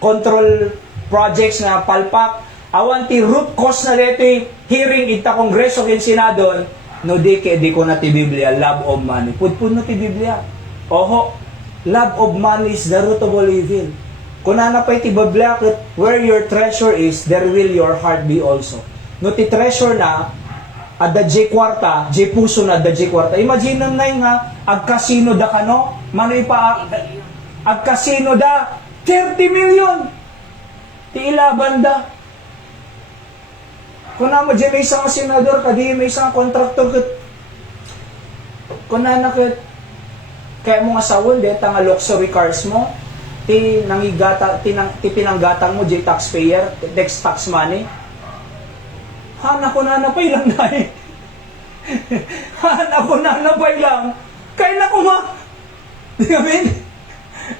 control projects nga palpak, awan ti root cause na dito hearing ita kongreso ken senado, no di ko na ti Biblia, love of money. Pudpud no ti Biblia. Oho, love of money is the root of all evil. Kung nanapay ti Biblia, where your treasure is, there will your heart be also. No ti treasure na, at da J kwarta, J puso na da J kwarta. Imagine na nga, ag casino da kano, manoy pa, ag casino da, 30 million. Ti ilaban da. Kung na mo dyan may isang senador, kadi may isang kontraktor, kung na nakit, kaya mo nga sawon, deta nga luxury cars mo, ti pinanggatang mo, J taxpayer, tax money, hana ko na napay lang dahil. Hana ko na napay lang. Kaya na ko ma. Di kami?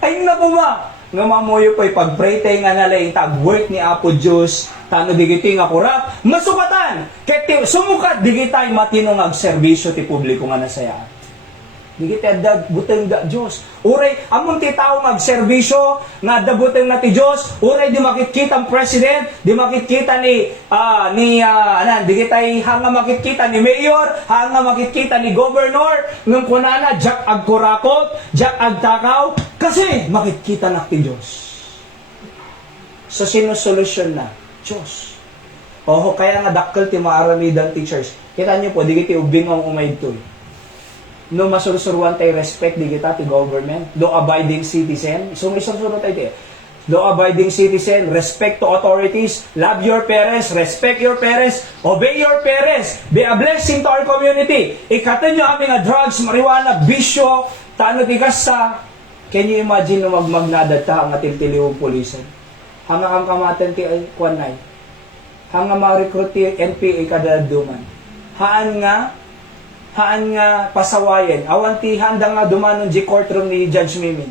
Ay na ko ma. Nga mamoyo pa'y pag-pray tayo nga nalaing tag-work ni Apo Diyos. Tano digiti nga kurap. Masukatan. Kaya sumukat digitay matinong ag-servisyo ti publiko nga nasayaan. Digiti adad buteng da Diyos. Uray, among ti tao mag-servisyo nga dabuteng na ti Diyos. Uray, di makikita ang president, di makikita digitay hanga makikita ni mayor, hanga makikita ni governor, ng kunana, jak agkurakot, jak agtakaw, kasi makikita na ti Diyos. So, sino solusyon na? Diyos. Oho, kaya nga dakkel ti maaramidan teachers. Kita nyo po, digiti ubing ang umayd to. No masursuruan tayo respect di kita ti government, law-abiding citizen. So may sursuro tayo tayo. Law-abiding citizen, respect to authorities, love your parents, respect your parents, obey your parents, be a blessing to our community. Ikatan nyo aming drugs, marijuana, bisyo, tano tigas sa. Can you imagine no magmagnadad ta ang atiltiliwong pulisan? Hanga kang kamaten ti kwanay. Hanga ma-recruit ti NPA kadadaduman. Haan nga pasawayan. Awan ti handa nga dumanon di courtroom ni Judge Mimin.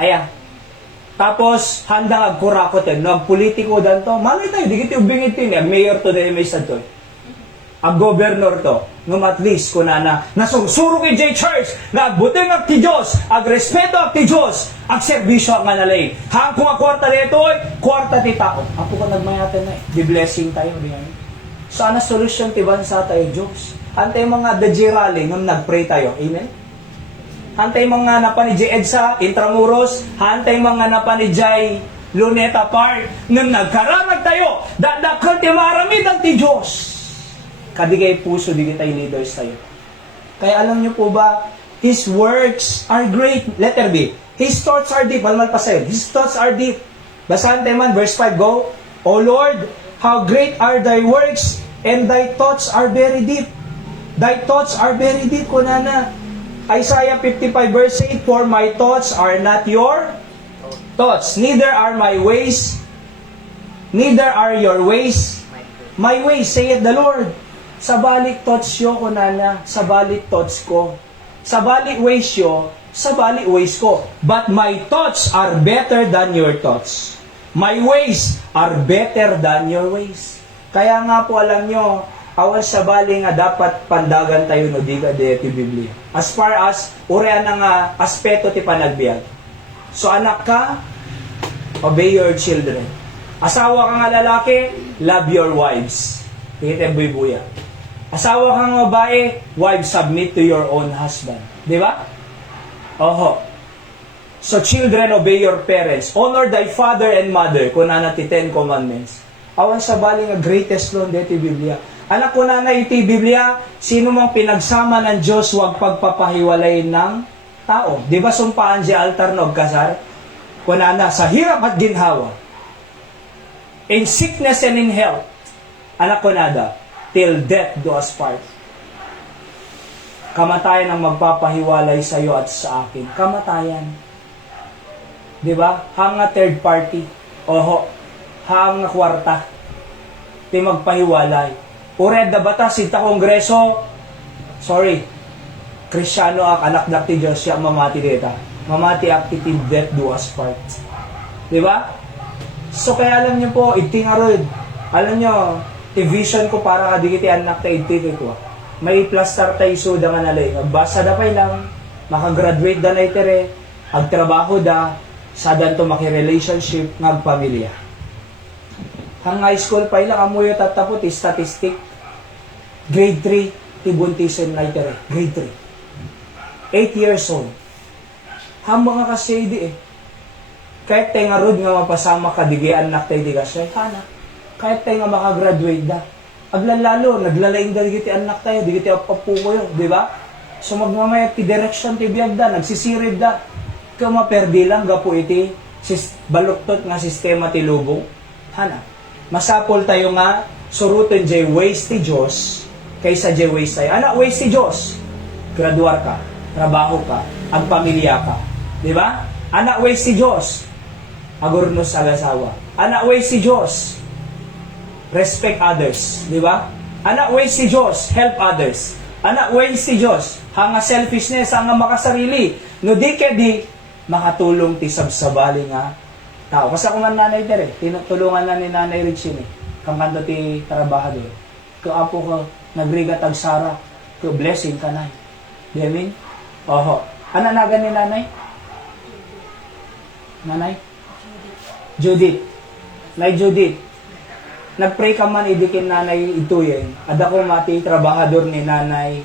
Aya. Tapos, handa nga kurakot yan. Nagpolitiko dan to. Manoy tayo, di kiti ubingit tin. Mayor to dahil may sad to. Ang governor to. Ngam at least, kunana, nasursuro kay J. Church, nagbuteng ak ti Diyos, agrespeto ak ti Diyos, ag serbisyo ak manalay. Hang kung ang kwarta dito, kwarta ti tao. Ako ka nagmayatan na eh. Di blessing tayo. Di yan. Sana solusyon ti bansa tayo, Diyos. Hantay mga dajirali nung nagpray tayo. Amen? Hantay mga napanijay EDSA, Intramuros, hantay mga napanijay Luneta Park, nung nagkaramag tayo, dadakal ti maramid ang ti Diyos. Kadigay puso, digitay leaders tayo. Kaya alam niyo po ba, His works are great. Letter B. His thoughts are deep. Malmal pa sa'yo. His thoughts are deep. Basahan tayo man, verse 5, go. O Lord, how great are thy works, and thy thoughts are very deep. Thy thoughts are very deep, kunana. Isaiah 55 verse 8, for my thoughts are not your thoughts, neither are my ways, neither are your ways, my ways, saith the Lord. Sa balik thoughts yo, kunana, sa balik thoughts ko. Sa balik ways yo, sa balik ways ko. But my thoughts are better than your thoughts. My ways are better than your ways. Kaya nga po alam nyo, awan sa bali nga dapat pandagan tayo no di ka ti Biblia. As far as urean nga aspeto ti panagbiag. So anak ka, obey your children. Asawa ka nga lalaki, love your wives. Ito buya. Asawa ka nga babae, wives submit to your own husband. Di ba? Oho. So children, obey your parents. Honor thy father and mother. Kunana ti 10 commandments. Awan sa bali nga greatest law ti Biblia. Anak ko na iti Biblia, sino mang pinagsama ng Diyos, huwag pagpapahiwalay ng tao. Di ba sumpaan si altar no kasar? Kunana, sa hirap at ginhawa, in sickness and in health, anak ko nada, till death do us part. Kamatayan ang magpapahiwalay sa iyo at sa akin. Kamatayan. Di ba? Hang nga third party. Oho. Hang nga kwarta. Ti magpahiwalay. Ured da bata sinta kongreso. Sorry. Kristyano ak anak dak ti Diyos siya mamati deta. Mamati ak ti death do us part. Di ba? So kaya alam niyo po, iti nga rin. Alam niyo, vision ko para kadigiti anak ta iti ko. May plaster tayo so da nga nalay. Magbasa da pa'y lang, makagraduate da na itere, agtrabaho da, sadan to maki-relationship, ngagpamilya. Hang high school pa'y lang, amuyo tatapot, statistic, grade 3, tibuntisin na itere, grade 3. 8 years old. Hang mga kasaydi eh. Kahit tayo nga rod nga mapasama ka, digi anak tayo di kasay, hana. Kahit tayo nga makagraduate da. Aglalalo, naglalaing da digiti anak tayo, digiti apapuko yun, di ba? So magmamaya ti direction ti biyag da, nagsisirib da. Kaya maperdi lang, gapo iti baluktot nga sistema ti lubong. Hana. Masapol tayo nga, surutin jay ways ti Diyos, kaysa jay ways tayo. Anak, ways ti Diyos. Graduar ka, trabaho ka, agpamilya ka. Di ba? Anak, ways ti Diyos. Agurnos agasawa. Anak, ways ti Diyos. Respect others, di ba? Anak, ways si Diyos, help others. Anak, ways si Diyos, hanga selfishness, hanga makasarili. No di di, makatulong ti sabsabali nga tao. Kasi ako nga nanay tere, tinutulungan na ni Nanay Richie ni. Kang kanto ti trabahador. Ko apo ko, nagriga tag Sara, ko blessing ka na. Di amin? Oho. Ano nagan ni Nanay? Nanay? Judith. Nay Judith. Nagpray ka man idikin Nanay ituyen. Ada ko mati trabahador ni Nanay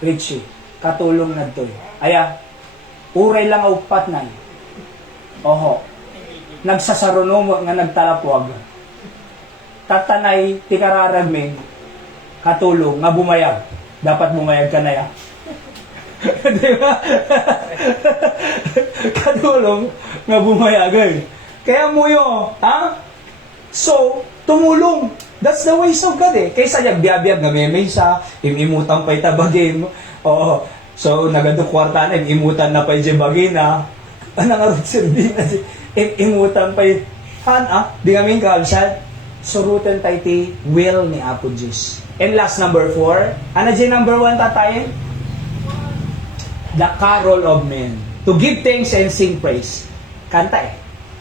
Richie. Katulong na ito. Aya, uray lang upat na. Oho. Nagsasaruno nga nagtalapwag. Tatanay ti kararagmin. Katulong nga bumayag. Dapat bumayag ka na ya. Diba? Katulong nga bumayag eh. Kaya mo yun, ha? So, tumulong. That's the ways of God eh. Kaysa nagbiabiyag, ngamemay sa, imimutang pa'y tabagin. Oo. So, nagadukwarta na, imimutan na pa'y jibagin na. Ano nga rin sirbi na, imimutan pa'y, di kami kaabsad. Surutan tayo ti will ni Apo Diyos. And last, number 4. Ano dyan number 1 tatayin? The carol of men. To give thanks and sing praise. Kanta eh.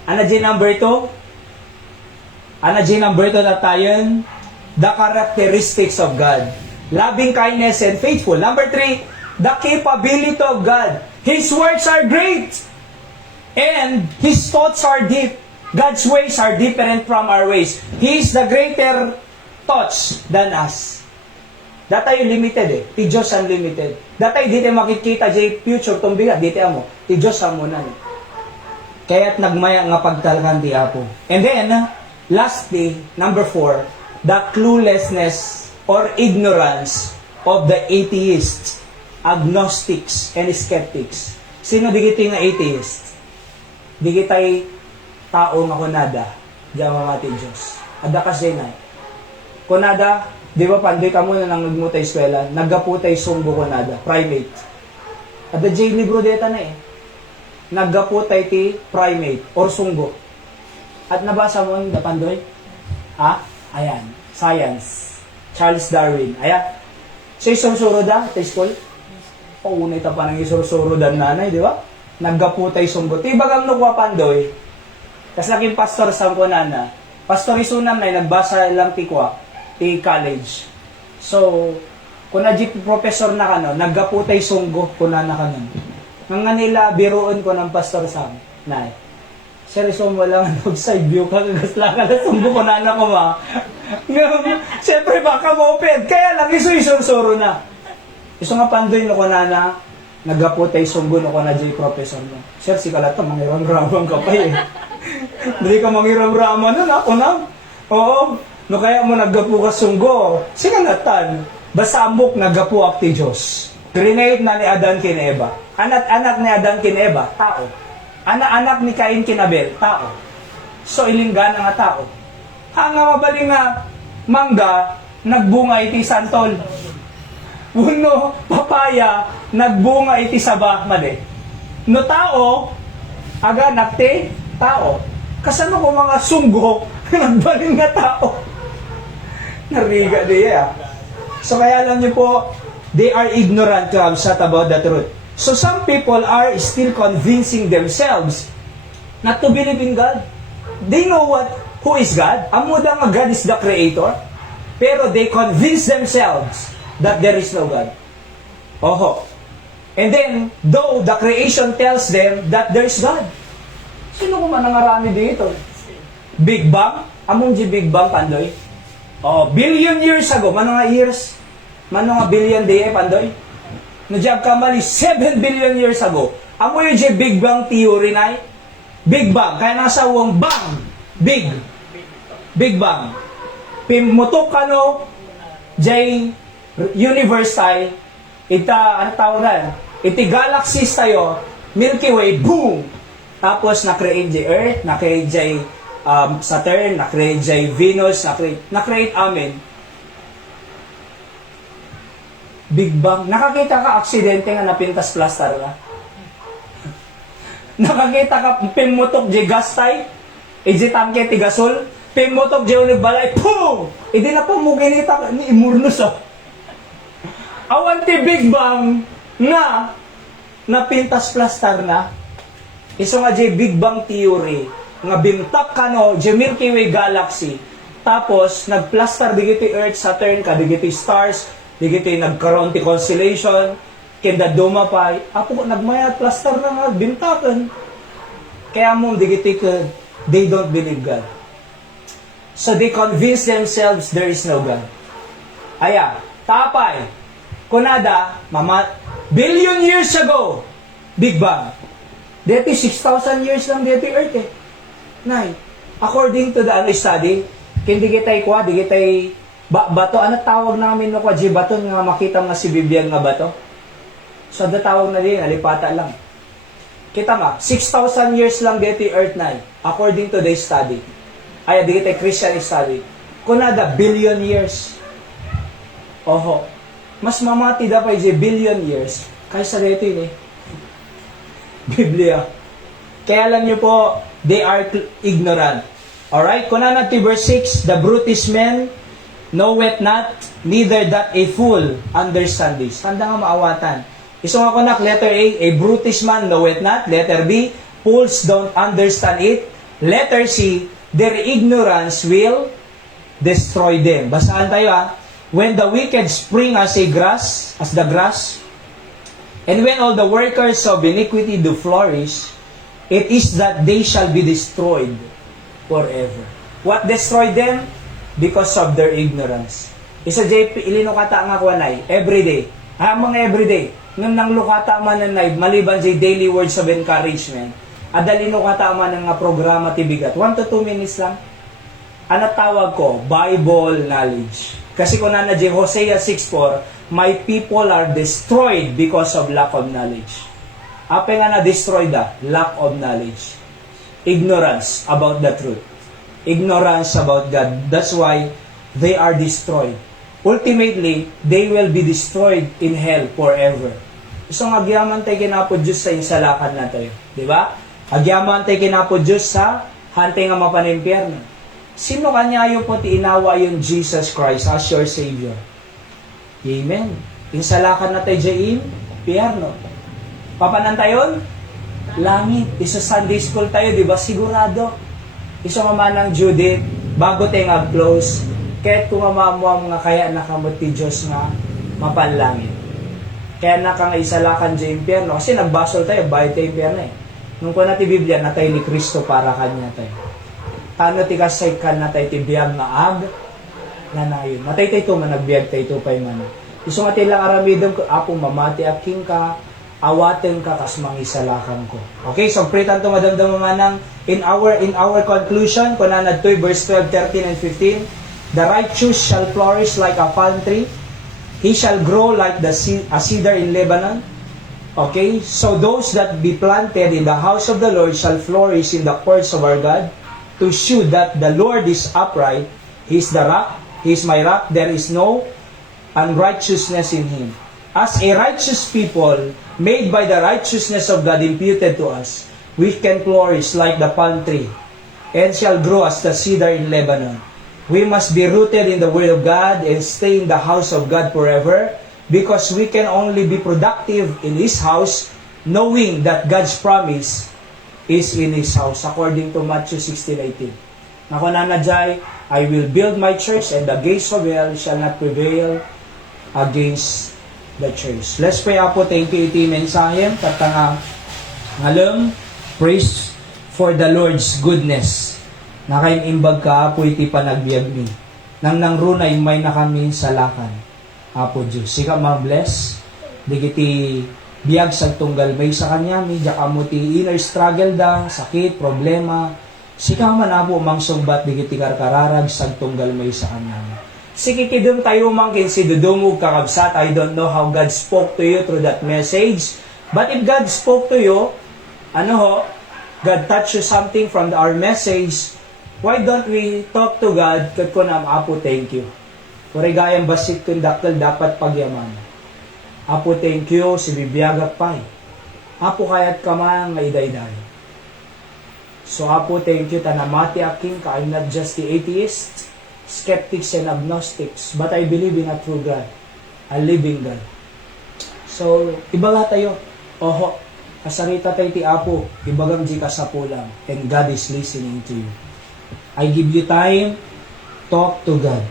Ano dyan number 2? Ano dyan number 2 tatayin? The characteristics of God. Loving kindness and faithful. Number 3, the capability of God. His works are great. And His thoughts are deep. God's ways are different from our ways. He is the greater thoughts than us. Datay limited eh. Ti Diyos unlimited. Datay dito makikita jay future tumbiga. Dito mo. Ti Diyos amunan. Kaya't nagmaya nga pagtalkan ti Apo. And then, lastly, number 4, the cluelessness or ignorance of the atheists, agnostics, and skeptics. Sino digiti nga atheist? Digitay tao nga kunada, diyan mamati Diyos. Ada kasi na. Kunada, di ba pandoy ka muna nang nagmutay eskwela, naggaputay sunggo kunada, primate. Ada jay libro deta na eh. Naggaputay ti primate or sunggo. At nabasa mo yung dapandoy? Ha? Ayan. Science. Charles Darwin. Ayan. So, isursuro da, ta school? Paunay ta pa ng isursuro da nanay, di ba? Naggaputay sunggo. Tibagang nukwa pandoy. Kasi naging pastor sa ko nana. Pastor isunam na, nagbasa lang ti kwa, ti college. So, kung na professor na ka no, naggaputay sunggo, kung na ka no. Nga nila, biruon ko ng pastor Sam. Nay. Seryoso mo lang, side view ka, kagasla ka na sumbo ko na anak ko ma. Siyempre baka ma-open. Kaya lang, isu-isursuro na. Iso nga pandoy no ko na nagaputay sunggo no ko na jay professor mo. Sir, si kalata, mangiram-ramang ka pa eh. Dili ka mangiram-raman nun, ako na. Oo. No kaya mo naggapu ka sunggo. Si kalatan, basamok naggapu ak ti Diyos. Create na ni Adan kin Eva. Anak-anak ni Adan kin Eva, tao. Anak-anak ni Cain kin Abel, tao. So, ilinggana nga tao. Hanga mabaling nga, mangga, nagbunga iti santol. Uno, papaya, nagbunga iti sabah, mali. No tao, aga nakte tao. Kasano ko mga sunggo nagbalin nga tao. Nariga diya. So kaya alam niyo po, they are ignorant to Absat about the truth. So some people are still convincing themselves not to believe in God. They know who is God. Amo da nga God is the creator. Pero they convince themselves that there is no God. Oho. And then, though the creation tells them that there is God. Sino ko man nangarami dito? Big Bang? Among di Big Bang, Pandoy? Oh, billion years ago. Mano nga years? Mano nga billion day, Pandoy? Nadyag kamali, 7 billion years ago. Amo yung di Big Bang theory na Big Bang. Kaya nasa wong bang. Big Bang. Pimutok ano, jay universe tayo, ano tawag na, iti galaxies tayo, Milky Way, boom! Tapos na-create jay Earth, na-create jay Saturn, na-create jay Venus, na-create amin. Big Bang. Nakakita ka aksidente nga napintas plaster na? Nakakita ka pimutok jay gas tayo, iti tangke ti gasol, pimutok jay ulit balay, boom! Hindi na po mo ginita ni imurnos oh. Awan ti Big Bang nga napintas plaster na. Iso nga jay Big Bang theory nga bintak kano jay Milky Way galaxy. Tapos nagplaster digiti Earth, Saturn, digiti stars, digiti nagkaroon ti constellation, kenda dumapay. Apo nagmayat plaster na nga bintakan. Kaya mo digiti they don't believe God. So they convince themselves there is no God. Aya, tapay. Kunada, billion years ago, Big Bang. Dito 6,000 years lang dito Earth eh. Nay, according to the study, hindi kita'y kwa, di kita'y bato, ano tawag namin no kwa, bato nga makita nga si Biblian nga bato. So, the tawag na din, alipata lang. Kita ma, 6,000 years lang dito Earth na according to the study. Ay, di kita'y Christian study. Kunada, billion years. Oho. Mas mamati da pa billion years kaysa dito yun eh. Biblia. Kaya alam niyo po, they are ignorant. Alright? Kunana to verse 6, the brutish man knoweth not, neither that a fool understand this. Handa nga maawatan. Isong ako nak, letter A brutish man knoweth not. Letter B, fools don't understand it. Letter C, their ignorance will destroy them. Basahan tayo ha. When the wicked spring as the grass, and when all the workers of iniquity do flourish, it is that they shall be destroyed forever. What destroyed them? Because of their ignorance. Isa JP, ilino kata nga kwanay, everyday. Mga everyday. Nung nang lukata man nanay, maliban jay daily words of encouragement, adalino kata man nga programa tibigat. 1 to 2 minutes lang. Ano tawag ko? Bible knowledge. Kasi kung na Hosea 6:4, my people are destroyed because of lack of knowledge. Apa nga na-destroy da? Lack of knowledge. Ignorance about the truth. Ignorance about God. That's why they are destroyed. Ultimately, they will be destroyed in hell forever. So, agyaman tayo kinapod Diyos sa insalakan na tayo. Diba? Agyaman tayo kinapod Diyos sa hantay nga mapanimpyerno. Sino kanya yung po inawa yung Jesus Christ as your Savior? Amen. Insalakan na tayo dyan, impyerno. Papanantayon? Langit. Isa Sunday school tayo, di ba? Sigurado. Isa mamanang Judith, bago tayo mag-close, kahit kung amamuha mga kaya nakamot ti Diyos nga mapanlangit. Kaya nakang-isalakan dyan impyerno. Kasi nagbasol tayo, bayad tayo impyerno eh. Nung ko na ti Biblia, na tayo ni Kristo para kanya tayo. Tano ti kasay kan na tayo ti biyag nga ag, na nayon. Matay tayo ito, managbiag tayo ito pa'y mana. Iso nga tayo lang aramidong ko, apo mamati aking ka, awaten ka kas mangisalakan ko. Okay, so pritan to madamdam manang in our conclusion kung nanad to verse 12, 13 and 15, the righteous shall flourish like a palm tree, he shall grow like a cedar in Lebanon. Okay, so those that be planted in the house of the Lord shall flourish in the courts of our God, to shew that the Lord is upright, he is the rock, he is my rock, there is no unrighteousness in him. As a righteous people, made by the righteousness of God imputed to us, we can flourish like the palm tree, and shall grow as the cedar in Lebanon. We must be rooted in the Word of God and stay in the house of God forever, because we can only be productive in His house, knowing that God's promise is in His house, according to Matthew 16:18. Nako nanadjay, I will build my church, and the gates of hell shall not prevail against the church. Let's pray. Apo, thank you iti mensaheng katanga ngalem praise for the Lord's goodness. Nakaimbag ka, Apo, iti panagbiag mi. Nang nangrunay may na kami sa lakan. Apo Diyos, sika ma-bless. Digiti biag sa tunggal may sa kanya, medya kamo ti inner struggle da, sakit, problema. Sika man Apo mangsungbat digiti karkararag sa tunggal may sa kanya. Sige kidum tayo mangkin si dudumog kakabsat. I don't know how God spoke to you through that message. But if God spoke to you, God touched you something from our message, why don't we talk to God? Kat ko na, Apo, thank you. Kung gayang basit kong daktal dapat pagyaman. Apo, thank you, si bibiyagak pa. Apo, kaya't ka man nga idayday. So, Apo, thank you, tanamati aking ka. I'm not just the atheist, skeptics and agnostics, but I believe in a true God, a living God. So, ibaga tayo. Oho, kasarita tayo ti Apo, ibagam di ka sa pulang, and God is listening to you. I give you time, talk to God.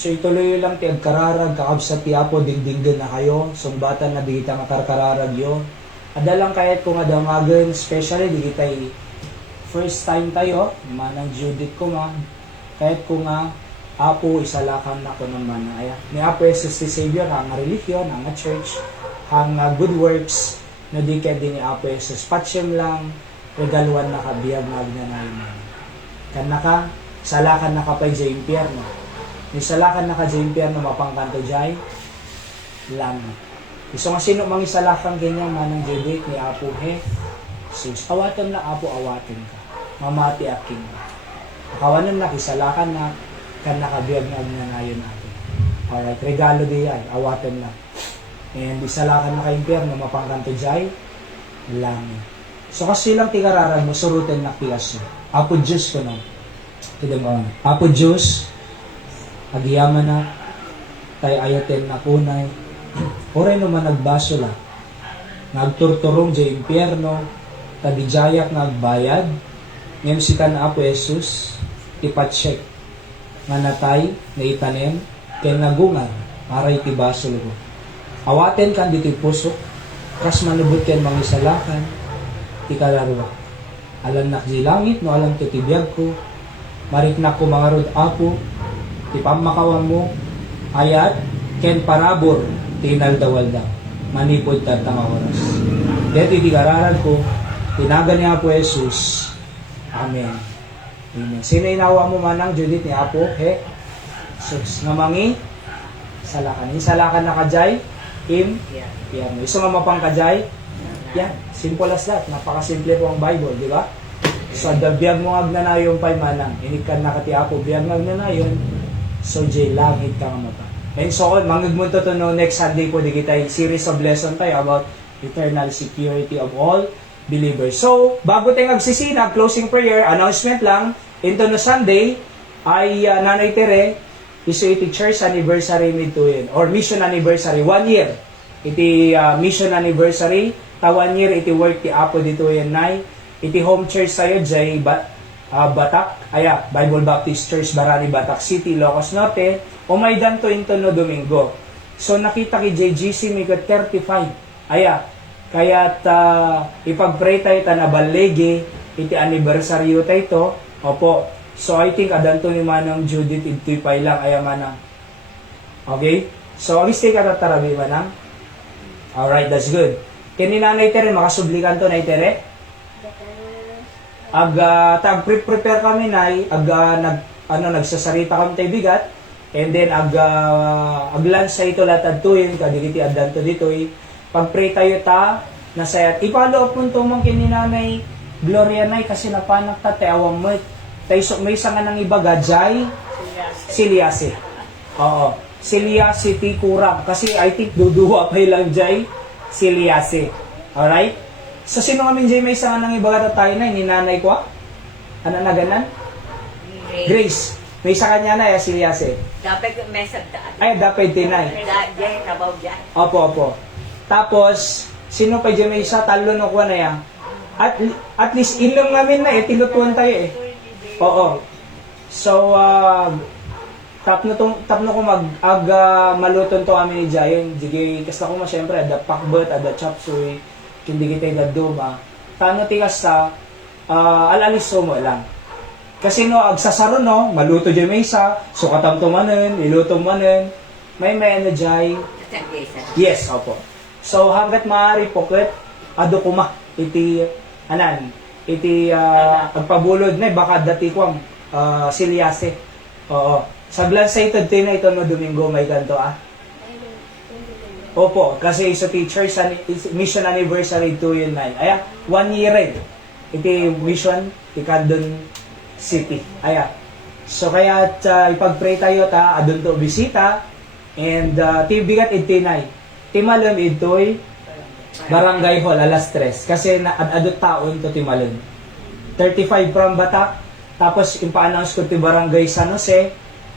So ituloy lang ti agkararag, kakabsat ti Apo, dingdinggan na kayo, sumbatan na di kita makarkararag yo. Adalang kahit kung adamagan, especially di kita first time tayo, manang Judith ko man, kahit kung Apo, isalakan na ko naman na aya. Ni Apo Jesus the Savior, hang religion, hang church, hang good works, no di ka din ni Apo Jesus. Patsyem lang, regaluan na kabiyag na agnanayin. Kan naka, salakan na kapay sa impyerno. Isalakan na ka sa impyerno, mapangkanto jay, lang. Iso nga sino mang isalakan ganyan, manang Judith ni Apo, sus, awatan na Apo, awatin ka. Mamati aking. Kawanan na, isalakan na, kan nakabiyag na agnanayon natin. Alright, regalo di ay, awatan na. And isalakan na ka impyerno, mapangkanto jay, lang. So kasi lang tigararag mo, surutin na piyaso. Apo Diyos ko no. Apo Diyos, agyaman na, tay ayaten na kunay, oray naman nagbaso la, nagturturong sa impyerno, tadijayak nagbayad, ngayon si kan Apo Jesus, ipatsek, nga natay, na itanem, kaya nagungan, para itibaso ko. Awaten kan dito puso, kas manubot kan mangisalakan, ikalarwa. Alam nak di langit, no alam titibiyag ko, mariknak ko mga rod Apo, tipamakawan mo, ayat, ken parabor, tinaldawal da, manipod tatang oras. Dito itigararan ko, tinaga ni Apo Jesus. Amen. Amen. Sino inawa mo manang Judith ni Apo? Sus, ngamangi, salakan. Salakan na kajay, yan. Iso nga mapang kajay, yan. Simple as that. Napakasimple po ang Bible, di ba? So, biyag mo agnanayon pa'y manang, inikan na kati Apo, biyag mo agnanayon, so, jay langit ka nga mata. And so on, mangagmunto to no next Sunday po, di kita series of lesson tayo about eternal security of all believers. So, bago tayo magsisina, closing prayer, announcement lang, into no Sunday, ay Nanay Tere, iso iti church anniversary nito yun, or mission anniversary, 1 year. Iti mission anniversary, 1 year, iti work ti Apo dito yun, Nay. Iti home church tayo, jay, Batak, Bible Baptist Church, Barani, Batak City, Ilocos Norte, umaydan to into no Domingo. So nakita ki JGC may 35, Kaya't ipag-pray tayo ta na balegi, iti anniversary tayo ito. Opo. So I think adanto ni Manang Judith ito'y pa ilang ay Manang. Okay? So ang stay ka tatarabi Manang. Alright, that's good. Kini nanay tere, makasublikan to na itere. Prepare kami nay, nagsasarita kami tayo bigat. And then lunch sa ito latad to yun, kadigiti adanto dito pag-pray tayo ta, nasayat. Ipalo po ito mong kininanay Gloria nay kasi napanak ta, awang mo. Tayo may isa nga nang iba gajay, Siliasi. Oo. Siliasi ti kurang. Kasi I think duduwa pa ilang jay, Siliasi. Alright? So sino kami jay may isa nga nang iba gata tayo na, ninanay ko? Ano na ganan? Grace. May isa kanya na, Siliasi. Dapat may sagdaan. Ay, dapat tinay. Diyan, kabaw dyan. Opo. Tapos, sino pa dyan may isa? Talo no ko na yan. At least, ilong namin na tilutuan tayo Oo. So, tapno ko maluton to amin ni Jayon. Jigay, kasta ko syempre, ada pakbet, ada chapsuy, kindi kita gaduma. Tano tikas ta, alalis mo lang. Kasi agsasaro maluto dyan may isa, sukatam to manen, iluto manen, may jay. Yes, opo. So, hanggat maaari poket, ado kuma, iti agpabulod na, baka dati ko ang Siliasi. Oo. Sa glansa ito, ito no Domingo, may ganto Opo, kasi sa teachers, mission anniversary 2 yun na. 1 year rin. Iti mission, ti Candon City. So kaya ipag-pray tayo ta, adun to bisita, and tibigat itinay. Timalon ito'y barangay hall, alas 3. Kasi adot taon to timalon. 35 from Batak, tapos impa-announce ko ti barangay San Jose,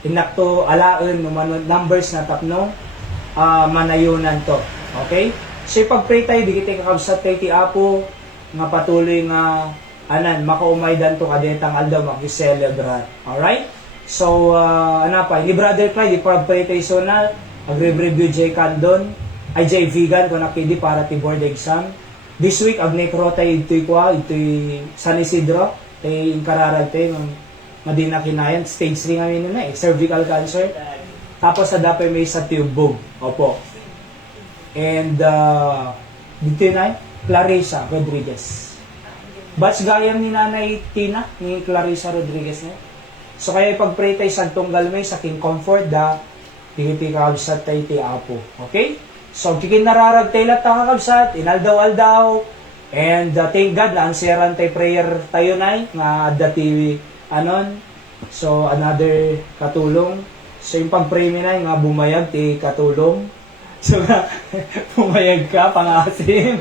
inakto alaon, numbers na tapno, manayunan to. Okay? So ipag-pray tayo, di kita kakabsat tayo ti Apo, nga patuloy nga makaumay to kadetang aldaw makiselebrate. Alright? So, ni Brother Clyde, ipag-pray tayo so na, mag-review J. Candon, ay J. Vegan, kung nakidi para ti board exam. This week, agnekro tayo ito'y San Isidro, tayo inkararag tayo, madina kinayan, stage 3 ngayon na cervical cancer. Tapos sa dapay may sa tubog. Opo. And, dito na Clarissa Rodriguez. Batch gayam ni Nanay Tina, ni Clarissa Rodriguez na. So kaya ipag-pray tayo sa tunggal may sa King Comfort da, digiti kakabsat tayo ti Apo. Okay? So kikin nararag tayo lahat kakabsat, inaldaw-aldaw, and thank God na anseran tayo prayer tayo na, nga dati so another katulong. So yung pag-pray mi na, nga bumayag ti katulong. So bumayag ka, pangasim.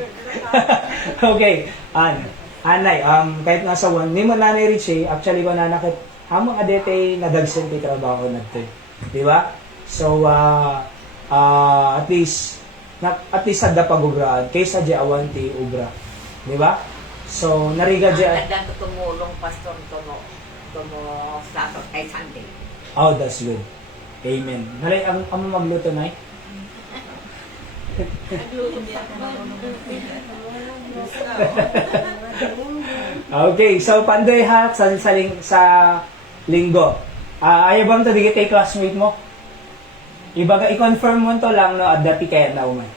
Okay, Anay, kahit nasa one, ni mo nanay Richie, actually ko nanakit, hamang adete nadagsan ti trabaho natin. Di ba? So, at least sadda pagugraan, kaysa di awan ti ubra. Di ba? So, nariga di... Nagdan ko tumulong, Pastor, tumo sa kay Sunday. Oh, that's good. Amen. Nalay, ang magluto na eh? Okay, so panday ha sa linggo. Ayaw bang to digit classmate mo? Ibaga i-confirm mo to lang no at dati kaya na umay.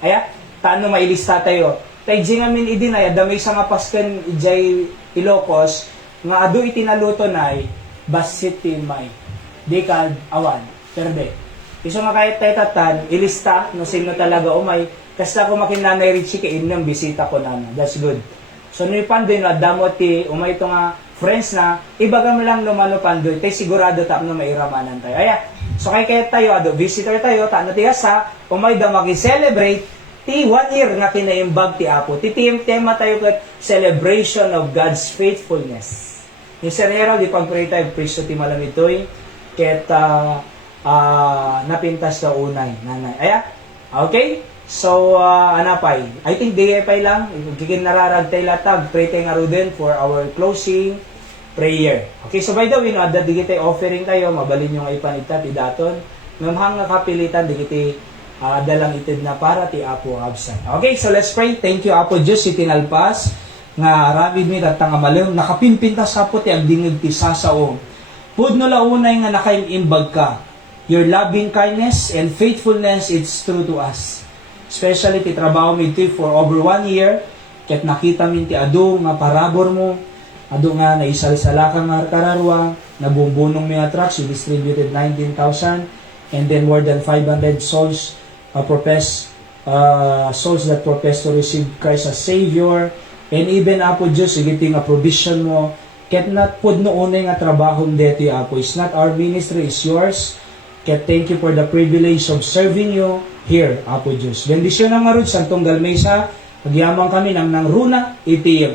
Taano mailista tayo. Tay jingamin idinay adamay sa nga pasken ijay Ilocos nga adu itinaluto nay basit may dekad awan perde. Iso nga kahit tayo tatan, ilista no sino talaga umay. Kasi ako makinanay Richie kay inang bisita ko na. That's good. So, nung pandoy no, adamot ti, umay ito nga friends na, ibaga mo lang lumano pandoy, tayo sigurado tayo na mairamanan tayo. So, kaya tayo, visitor tayo, tayo tigas ha, umay daw maki-celebrate, ti 1 year nga kinaimbag ti Apo. Ti tema tayo kat celebration of God's faithfulness. Yung Sir Herald, di pag-pray tayo, Pristo ti malam ito'y, ket napintas na unay, nanay. Okay? So, anapay. I think pay lang. Gigin nararagtay latag. Pray tayo nga rin for our closing prayer. Okay, so by the way, digitay offering tayo. Mabalin yung ipanita, tidaton. Mamhang nga kapilitan, digitay dalang itid na para ti Apo absent. Okay, so let's pray. Thank you, Apo Diyos, si tinalpas, nga ramid mi tatang amalim, nakapimpintas Apo ti agdingig ti sasaong. Pudno launay nga nakaimbag ka. Your loving kindness and faithfulness, it's true to us. Especially ti trabaho mi ti for over 1 year, ket nakita min ti adu nga parabor mo, adu nga naisalsalakang nga kararwa, nabumbunong mga trucks, you distributed 19,000, and then more than 500 souls souls that profess to receive Christ as Savior, and even Apo Diyos, igiti nga provision mo, ket not pud noonay nga trabaho deti Apo, it's not our ministry, it's yours, ket thank you for the privilege of serving you here, Apo Diyos. Bendisyon ang marud, Santong Galmesa, pagyamang kami ng runa, iti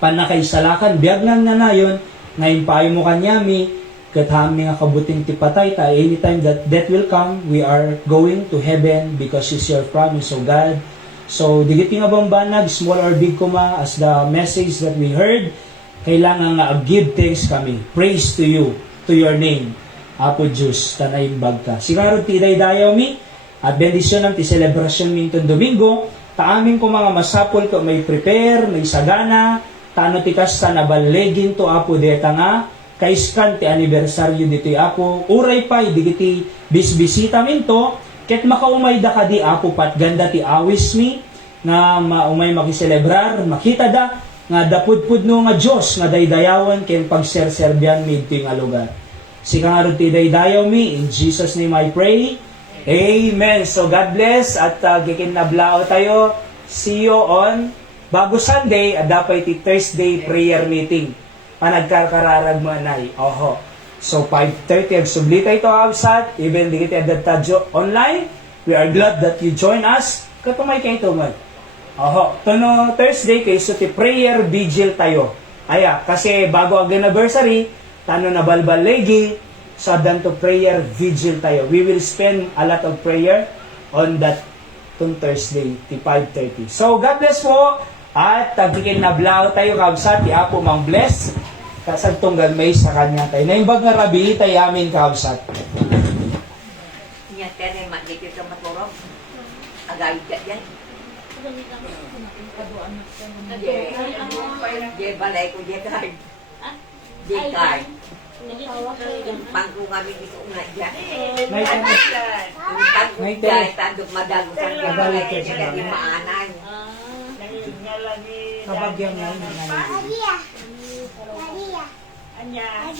panakaisalakan, biyag lang na nayon, ngayon payo mo kanyami, kat hami nga kabuting tipatay ta, anytime that death will come, we are going to heaven because it's your promise, O God. So, digiti nga bambanag, small or big kuma, as the message that we heard, kailangan nga give thanks kami. Praise to you, to your name, Apo Diyos, tanaimbag ka. Sigaro tiday dayaw mi, at bendisyon ng ti celebration minton Domingo, taamin ko mga masapol ko may prepare, may sagana, tano tikas sa nabalegin to Apo deta nga, kaiskan ti anibersaryo dito Apo, uray pa'y digiti bisbisita minto, ket makaumay da ka di Apo pat ganda ti awis mi, nga maumay makiselebrar, makita da, nga dapudpud no nga Diyos, nga daydayawan ken pagserserbyan mi ito nga lugar. Sika nga rin ti daydayaw mi, in Jesus name I pray, Amen. So God bless, at gikinnablao tayo, see you on bago Sunday, at dapat ti Thursday prayer meeting. Panagkakararag mo anay. Oho. So 5:30 ag sublita ito absat, even di kita adaptadyo online. We are glad that you join us. Katumay kayo ito man. Oho. Tono Thursday kay so ti prayer vigil tayo. Aya, kasi bago ang anniversary, tano na balbal legi, so dan to prayer vigil tayo. We will spend a lot of prayer on that tong Thursday, ti 5:30. So God bless po. At tagikin na blaw tayo kabsat, ti Apo mang bless, kasag tunggal may sa kanya tayo. Naimbag nga rabi, tayo amin kabsat. Niya tene dito sa maturog. Agay ka yan. Di balay ko di card. Di card. Pangko kami dito una dyan. Yung pangko dyan, tandok madago sa kanya. Balay ko dyan, di maanan. Kabagyang nga. Maria. Maria. Anya.